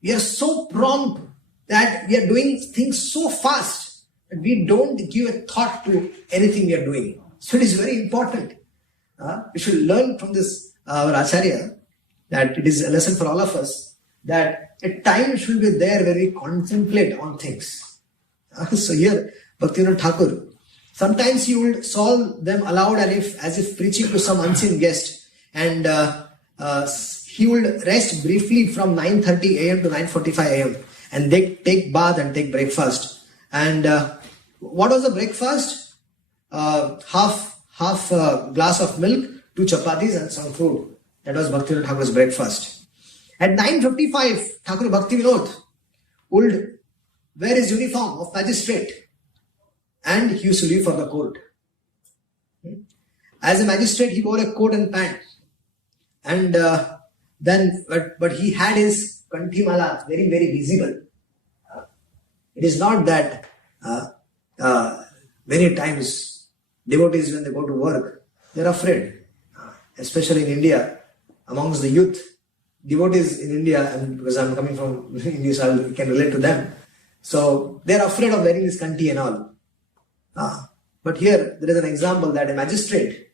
We are so prompt that we are doing things so fast that we don't give a thought to anything we are doing. So it is very important. We should learn from this, our Acharya, that it is a lesson for all of us, that a time should be there where we contemplate on things. So here, Bhaktivinoda Thakur, sometimes he would solve them aloud as if preaching to some unseen guest, and he would rest briefly from 9:30 a.m. to 9:45 a.m. and they take bath and take breakfast. And what was the breakfast? Half glass of milk, 2 chapatis and some fruit. That was Bhaktivinoda Thakur's breakfast. At 9:55, Thakur Bhaktivinod would wear his uniform of magistrate and he used to leave for the court. As a magistrate, he wore a coat and pant. And but he had his kanthimala very, very visible. It is not that many times devotees, when they go to work, they are afraid. Especially in India, amongst the youth, devotees in India, and because I am coming from India, so I can relate to them. So they are afraid of wearing this kanti and all. But here there is an example that a magistrate,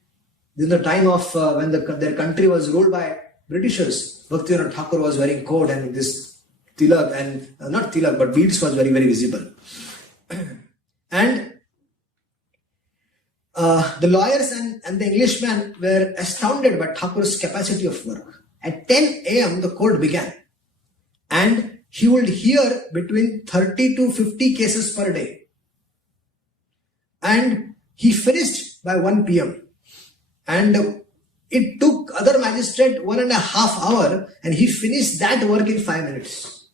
in the time of when their country was ruled by Britishers, Bhaktivinoda Thakur was wearing coat and this tilak, and not tilak but beads was very, very visible. And the lawyers and the Englishmen were astounded by Thakur's capacity of work. At 10 a.m. the court began, and he would hear between 30 to 50 cases per day. And he finished by 1 p.m. And it took other magistrate 1.5 hours, and he finished that work in 5 minutes.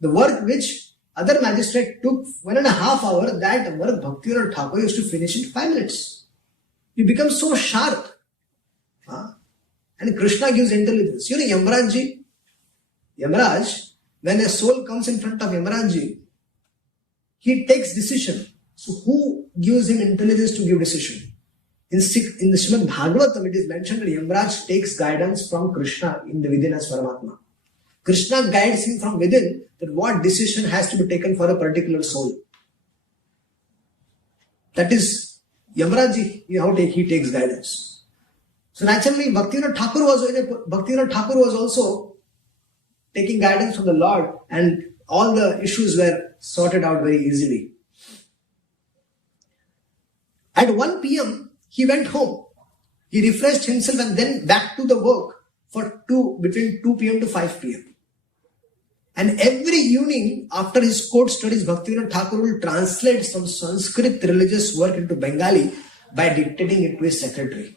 The work which other magistrate took 1.5 hours, that work Bhaktivinoda Thakura used to finish in 5 minutes. You become so sharp. And Krishna gives intelligence. You know Yamraj, when a soul comes in front of Yamraj, he takes decision. So who gives him intelligence to give decision? In the Srimad Bhagavatam, it is mentioned that Yamraj takes guidance from Krishna in the within as Paramatma. Krishna guides him from within that what decision has to be taken for a particular soul. That is Yamraj, how he takes guidance. So naturally, Bhaktivinoda Thakur was also taking guidance from the Lord, and all the issues were sorted out very easily. At 1 p.m., he went home. He refreshed himself and then back to the work between 2 p.m. to 5 p.m. And every evening after his court studies, Bhaktivinoda Thakur will translate some Sanskrit religious work into Bengali by dictating it to his secretary.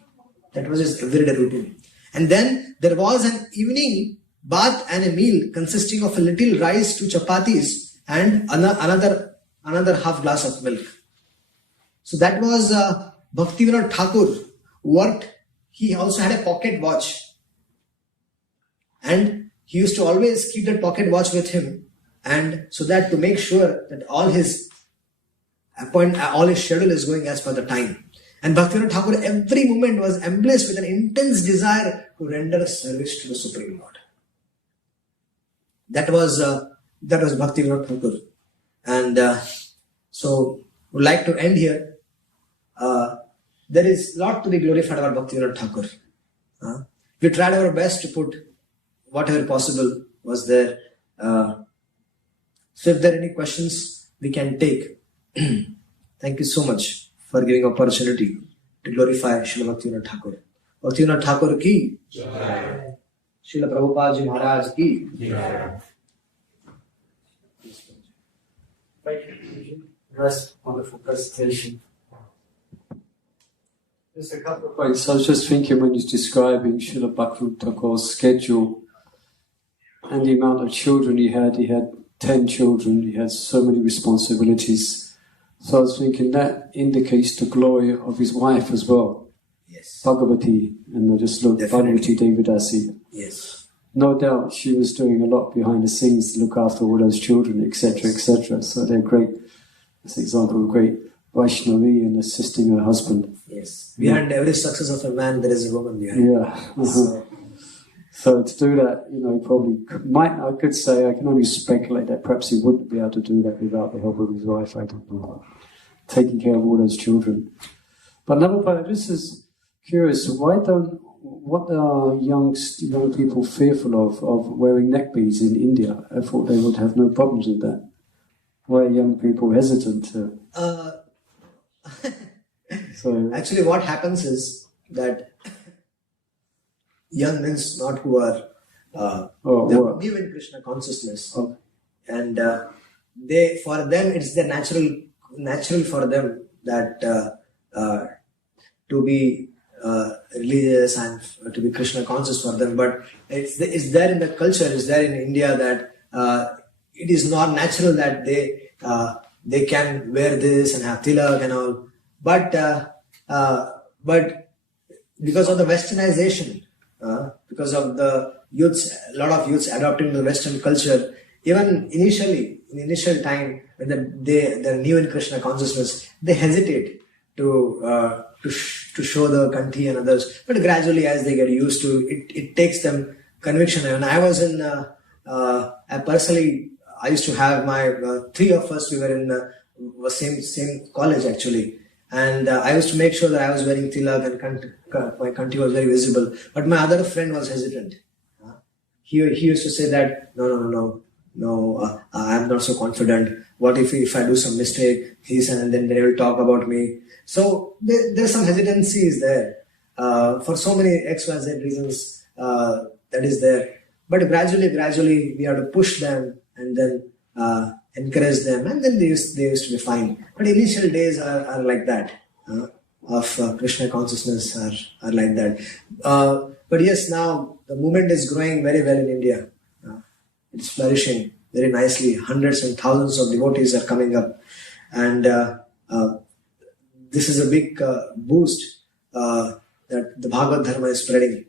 That was his everyday routine. And then there was an evening bath and a meal consisting of a little rice, 2 chapatis, and another half glass of milk. So that was Bhaktivinoda Thakur worked. He also had a pocket watch, and he used to always keep that pocket watch with him, and so that to make sure that all his schedule is going as per the time. And Bhaktivinoda Thakur every moment was emblazed with an intense desire to render service to the Supreme Lord. That was Bhaktivinoda Thakur. And so would like to end here. There is a lot to be glorified about Bhaktivinoda Thakur. We tried our best to put whatever possible was there. So if there are any questions, we can take. Thank you so much for giving opportunity to glorify Srila Bhaktivinoda Thakur. Bhaktivinoda Thakur ki Jai. Srila Prabhupada Ji Maharaj ki Jai. Thank you. Rest, wonderful presentation. Just a couple of points. I was just thinking when he's describing Srila Bhaktivinoda Thakur's schedule and the amount of children he had 10 children, he had so many responsibilities. So I was thinking that indicates the glory of his wife as well. Yes. Bhagavati, and I just looked, Bhagavati Devidasi. Yes. No doubt she was doing a lot behind the scenes to look after all those children, etc., etc. So they're great, as an example of great Vaishnavi and assisting her husband. Yes. Behind every success of a man, there is a woman behind. Yeah. So to do that, probably I could say, I can only speculate that perhaps he wouldn't be able to do that without the help of his wife, I don't know. Taking care of all those children. But another part, this is curious, what are young people fearful of wearing neck beads in India? I thought they would have no problems with that. Why are young people hesitant to? So actually what happens is that young men not who are new in Krishna consciousness, and for them it's the natural for them that to be religious and to be Krishna conscious for them, but it's there in the culture, it's there in India that it is not natural that they can wear this and have tilak and all, but because of the westernization, because of the youths, a lot of youths adopting the Western culture, even in initial time when they're new in Krishna consciousness, they hesitate to show the kanti and others. But gradually, as they get used to it, it takes them conviction. And I was I used to have my 3 of us. We were in the same college actually. And I used to make sure that I was wearing tilak and my kanti was very visible. But my other friend was hesitant. He used to say that, no, I'm not so confident. What if I do some mistake? And then they will talk about me. So there's some hesitancy is there. For so many XYZ reasons that is there. But gradually we have to push them and then encourage them, and then they used to be fine. But initial days are like that. of Krishna consciousness are like that. But yes, now the movement is growing very well in India. It's flourishing very nicely. Hundreds and thousands of devotees are coming up. And this is a big boost that the Bhagavad Dharma is spreading.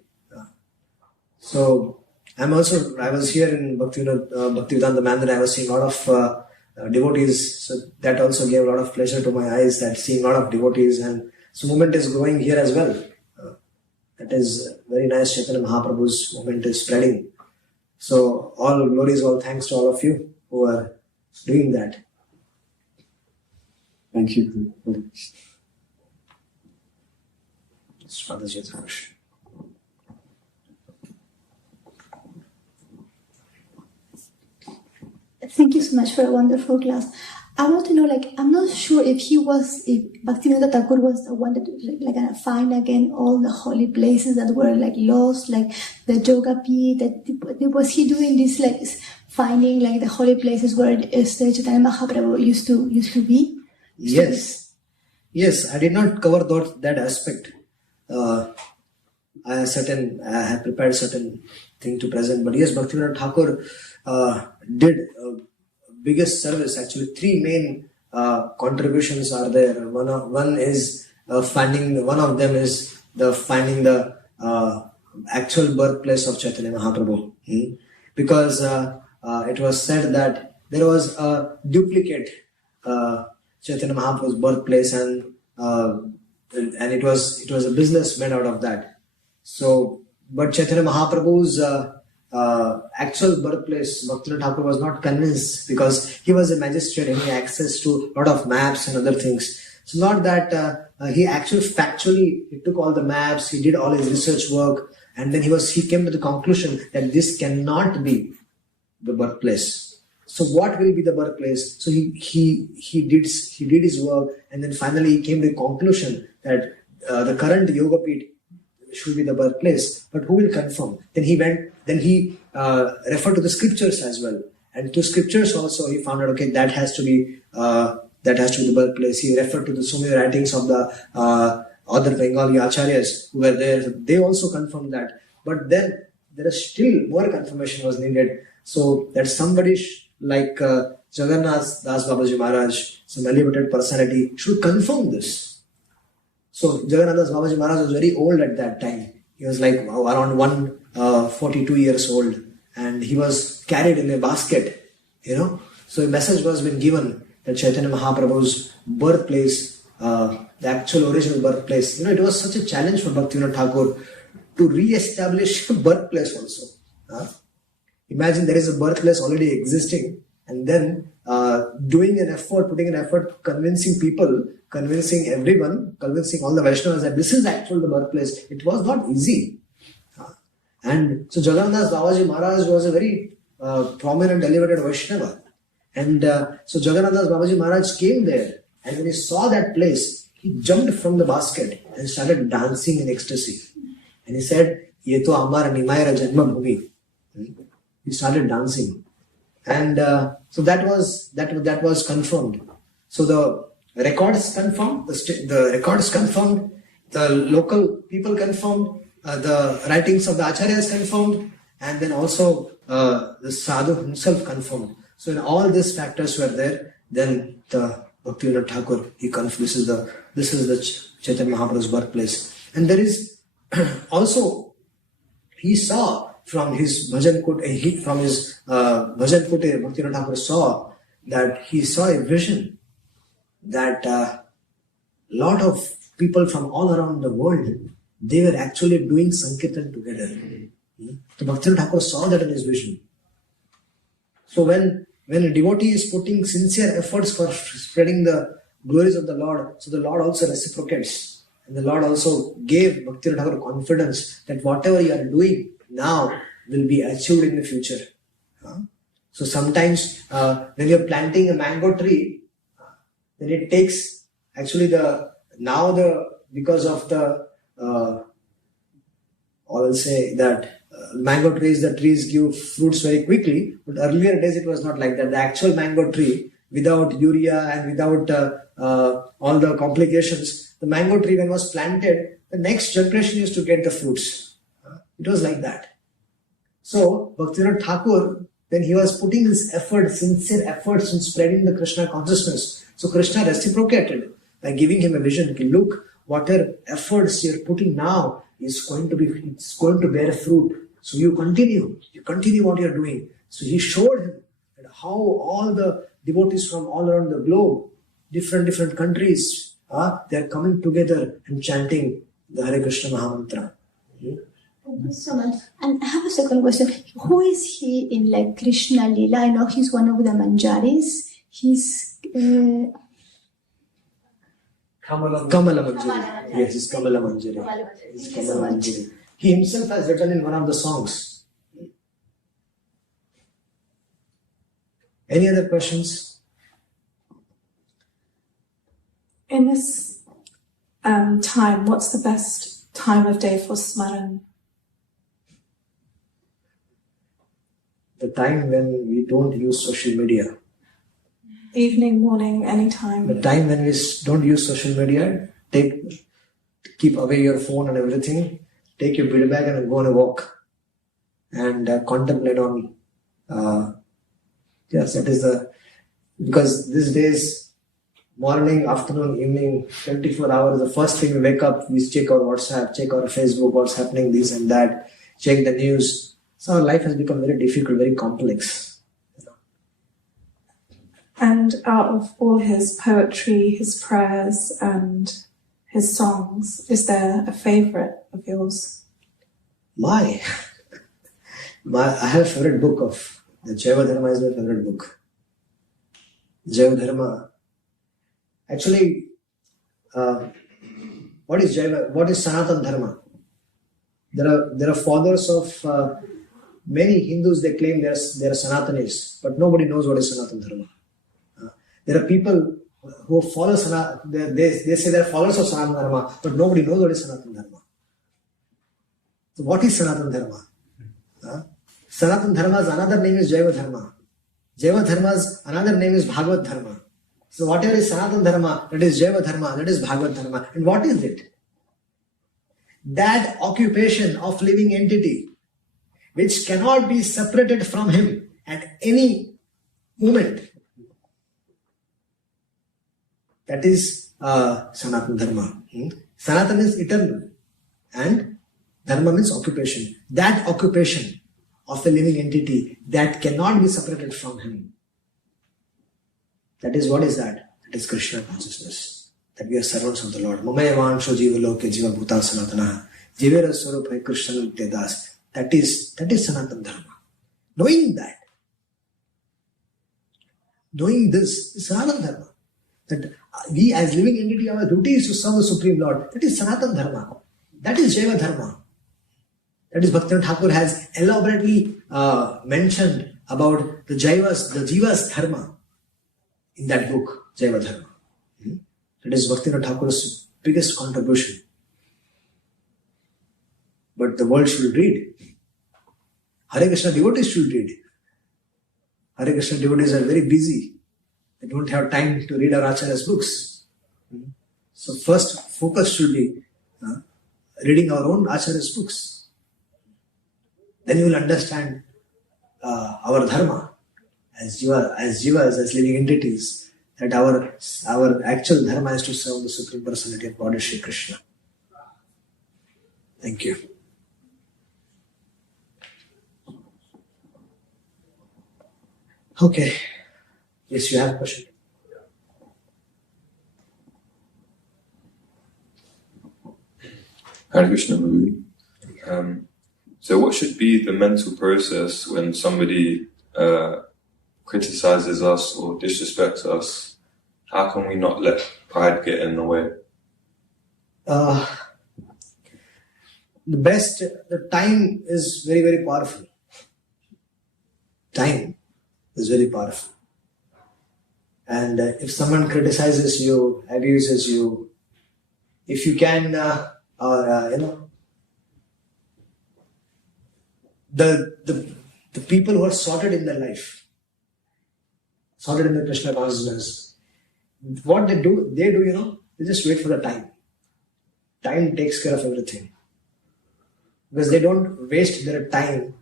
So I was here in Bhaktivinod Thakura, I was seeing a lot of devotees. So that also gave a lot of pleasure to my eyes, that seeing a lot of devotees. And so movement is growing here as well. That is very nice. Chaitanya Mahaprabhu's movement is spreading. So all glories, all thanks to all of you who are doing that. Thank you. Thank you so much for a wonderful class. I want to know, I'm not sure if Bhaktivinoda Thakur was the one that find again all the holy places that were lost, like the Yoga Pit. Was he doing this, finding the holy places where Chaitanya Mahaprabhu used to be? Yes, I did not cover that aspect. I have prepared certain thing to present, but yes, Bhaktivinoda Thakur did biggest service. Actually, three main contributions are there. One is finding. One of them is finding the actual birthplace of Chaitanya Mahaprabhu, because it was said that there was a duplicate Chaitanya Mahaprabhu's birthplace, and it was a business made out of that. So, but Chaitanya Mahaprabhu's actual birthplace, Bhaktivinoda Thakur was not convinced, because he was a magistrate and he had access to a lot of maps and other things. So not that he actually factually he took all the maps, he did all his research work, and then he came to the conclusion that this cannot be the birthplace. So what will be the birthplace? So he did his work, and then finally he came to the conclusion that the current Yoga Pit should be the birthplace, but who will confirm? Then he referred to the scriptures as well, and to scriptures also he found out, okay, that has to be the birthplace. He referred to so many writings of the other Bengali acharyas who were there. They also confirmed that, but then there is still more confirmation was needed. So that somebody like Jagannath Das Babaji Maharaj, some elevated personality, should confirm this. So Jagannath Das Babaji Maharaj was very old at that time. He was around 142 years old, and he was carried in a basket, So a message was been given that Chaitanya Mahaprabhu's birthplace, the actual original birthplace, it was such a challenge for Bhaktivinoda Thakur to re-establish a birthplace also. Imagine there is a birthplace already existing, and then putting an effort, convincing people, convincing everyone, convincing all the Vaishnavas that this is actually the birthplace. It was not easy. And so Jagannath Babaji Maharaj was a very prominent, elevated Vaishnava. And so Jagannath Babaji Maharaj came there, and when he saw that place, he jumped from the basket and started dancing in ecstasy. And he said, "Ye to amar nimayra janma bhumi." He started dancing, and so that was confirmed. So the records confirmed, the records confirmed, the local people confirmed, the writings of the acharyas confirmed, and then also the sadhu himself confirmed. So when all these factors were there, then the Bhaktivinoda Thakur, he confirmed this is the Chaitanya Mahaprabhu's birthplace. And there is also, he saw from his bhajan kutir, Bhaktivinoda Thakur saw that he saw a vision that lot of people from all around the world, they were actually doing Sankirtan together. So Bhaktivinoda Thakur saw that in his vision. So when a devotee is putting sincere efforts for spreading the glories of the Lord, so the Lord also reciprocates. And the Lord also gave Bhaktivinoda Thakur confidence that whatever you are doing now will be achieved in the future. So sometimes when you are planting a mango tree, then it takes actually because of the I will say that mango trees, the trees give fruits very quickly, but earlier days it was not like that. The actual mango tree, without urea and without all the complications, the mango tree when it was planted, the next generation used to get the fruits. It was like that. So Bhaktivinoda Thakur, when he was putting his efforts, sincere efforts in spreading the Krishna consciousness, so Krishna reciprocated by giving him a vision. Look, whatever efforts you're putting now is going to bear fruit. So you continue what you're doing. So he showed him that how all the devotees from all around the globe, different countries, they're coming together and chanting the Hare Krishna Mahamantra. Thank you so much. And I have a second question. Who is he in like Krishna Leela? I know he's one of the Manjaris. He's Kamala Manjari. Yes, he's Kamala Manjari. He's Kamala Manjari. He himself has written in one of the songs. Any other questions? In this time, what's the best time of day for Smaran? The time when we don't use social media. Evening, morning, anytime. The time when we don't use social media, keep away your phone and everything, take your bead bag and go on a walk and contemplate on. Yes, that is because these days, morning, afternoon, evening, 24 hours, the first thing we wake up, we check our WhatsApp, check our Facebook, what's happening, this and that, check the news. So our life has become very difficult, very complex. And out of all his poetry, his prayers, and his songs, is there a favourite of yours? I have a favorite book of the Jaiva Dharma is my favorite book. Jaiva Dharma. Actually, what is Jaiva? What is Sanatan Dharma? There are fathers of many Hindus. They claim they are Sanatanis, but nobody knows what is Sanatan Dharma. There are people who follow Sanatan. They say they are followers of Sanatan Dharma, but nobody knows what is Sanatan Dharma. So what is Sanatan Dharma? Sanatan Dharma's another name is Jaiva Dharma. Jaiva Dharma's another name is Bhagavad Dharma. So whatever is Sanatan Dharma, that is Jaiva Dharma, that is Bhagavad Dharma. And what is it? That occupation of living entity which cannot be separated from him at any moment. That is Sanatan Dharma. Sanatan is eternal and Dharma means occupation. That occupation of a living entity that cannot be separated from him. That is, what is that? That is Krishna consciousness. That we are servants of the Lord. Mamayavancho jiva loke jiva bhuta sanatana. Jivera swarup Krishna nityadas. That is Sanatan Dharma. Knowing this is Sanatan Dharma. That we as living entity, our duty is to serve the Supreme Lord. That is Sanatan Dharma. That is Jaiva Dharma. That is Bhaktivinoda Thakur has elaborately mentioned about the Jiva's Dharma in that book, Jaiva Dharma. That is Bhaktivinoda Thakur's biggest contribution. But the world should read. Hare Krishna devotees should read. Hare Krishna devotees are very busy. They don't have time to read our Acharya's books. So first focus should be reading our own Acharya's books. Then you will understand our dharma as jivas, as living entities, that our actual dharma is to serve the Supreme Personality of God, Shri Krishna. Thank you. Okay. Yes, you have a question. Hare Krishna, Prabhu. So what should be the mental process when somebody criticizes us or disrespects us? How can we not let pride get in the way? The time is very, very powerful. Time is very powerful. And if someone criticizes you, abuses you, if you can, the people who are sorted in their life, sorted in the Krishna consciousness, what they do, they just wait for the time. Time takes care of everything. Because they don't waste their time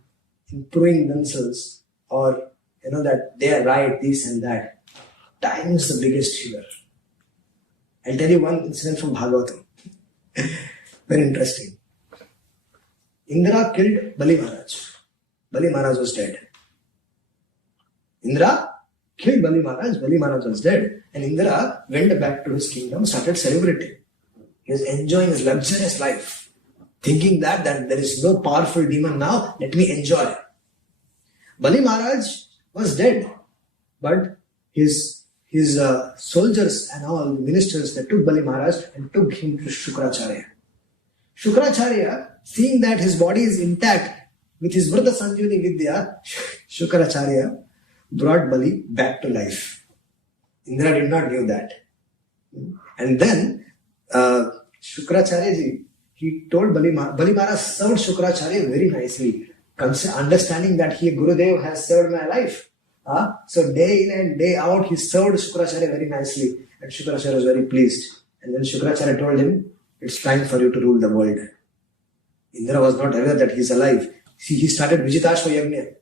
in proving themselves or, that they are right, this and that. Time is the biggest healer. I'll tell you one incident from Bhagavatam. Very interesting. Indra killed Bali Maharaj. Bali Maharaj was dead. Indra killed Bali Maharaj was dead. And Indra went back to his kingdom, started celebrating. He was enjoying his luxurious life. Thinking that there is no powerful demon now, let me enjoy. Bali Maharaj was dead. But his soldiers and all ministers, they took Bali Maharaj and took him to Shukracharya. Shukracharya, seeing that his body is intact with his Vrta Sanjivani Vidya, Shukracharya brought Bali back to life. Indra did not know that. And then Shukracharya ji, he told Bali Maharaj served Shukracharya very nicely, understanding that Gurudev has served my life. So day in and day out, he served Shukracharya very nicely. And Shukracharya was very pleased. And then Shukracharya told him, it's time for you to rule the world. Indra was not aware that he is alive. See, he started Vijitashva Yajna.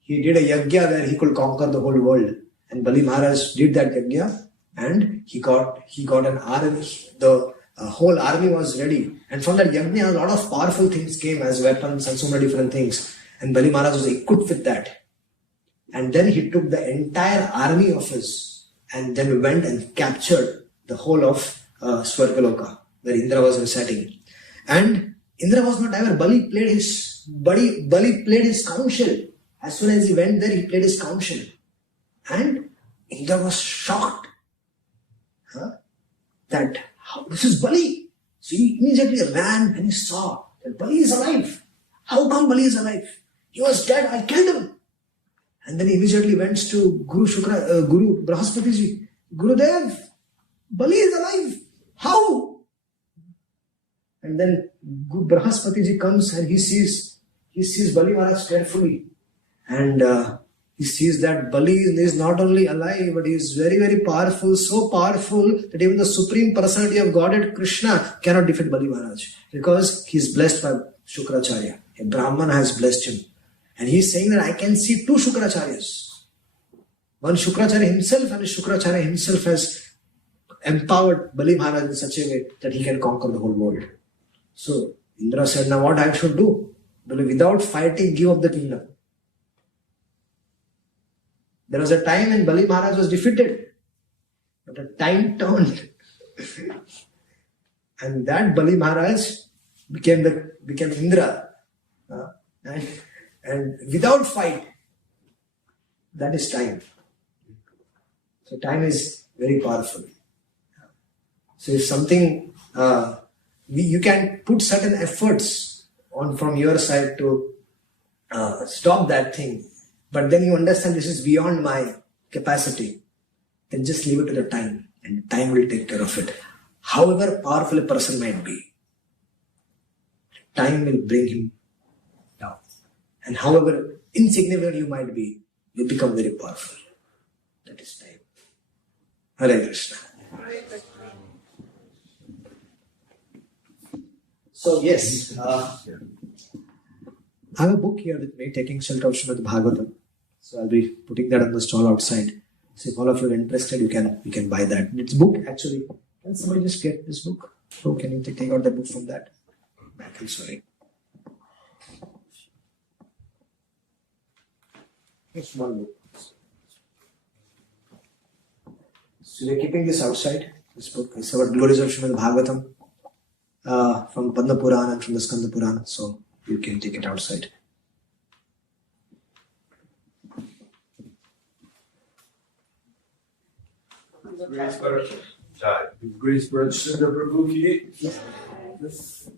He did a yajna where he could conquer the whole world. And Bali Maharaj did that yajna and he got an army. The whole army was ready. And from that yajna, a lot of powerful things came as weapons and so many different things. And Bali Maharaj was equipped with that. And then he took the entire army of his and then went and captured the whole of Swargaloka, where Indra was residing. And Indra was not aware. Bali played his counsel. As soon as he went there, he played his counsel. And Indra was shocked that this is Bali. So he immediately ran and he saw that Bali is alive. How come Bali is alive? He was dead. I killed him. And then he immediately went to Guru Brajsundar. Gurudev, Bali is alive. How? And then Brahmaspati comes and he sees Bali Maharaj carefully. And he sees that Bali is not only alive, but he is very, very powerful, so powerful that even the Supreme Personality of Godhead, Krishna, cannot defeat Bali Maharaj. Because he is blessed by Shukracharya. A Brahman has blessed him. And he is saying that I can see two Shukracharyas. One Shukracharya himself, and Shukracharya himself has empowered Bali Maharaj in such a way that he can conquer the whole world. So Indra said, now what I should do? Without fighting, give up the kingdom. There was a time when Bali Maharaj was defeated. But the time turned. And that Bali Maharaj became Indra. And without fight, that is time. So time is very powerful. So if something, you can put certain efforts on from your side to stop that thing, but then you understand this is beyond my capacity, then just leave it to the time, and time will take care of it. However powerful a person might be, time will bring him down. And however insignificant you might be, you become very powerful. That is time. Hare Krishna. So yes, I have a book here with me, Taking Shelter of Srimad Bhagavatam. So I'll be putting that on the stall outside. So if all of you are interested, you can buy that. It's book actually. Can somebody just get this book? Oh, can you take out the book from that? I'm sorry. A small book. So we're keeping this outside. This book is about glories of Srimad Bhagavatam. From Padma Purana and from the Skanda Purana, so you can take it outside. Grace Brajsundar Prabhu ki. Yes.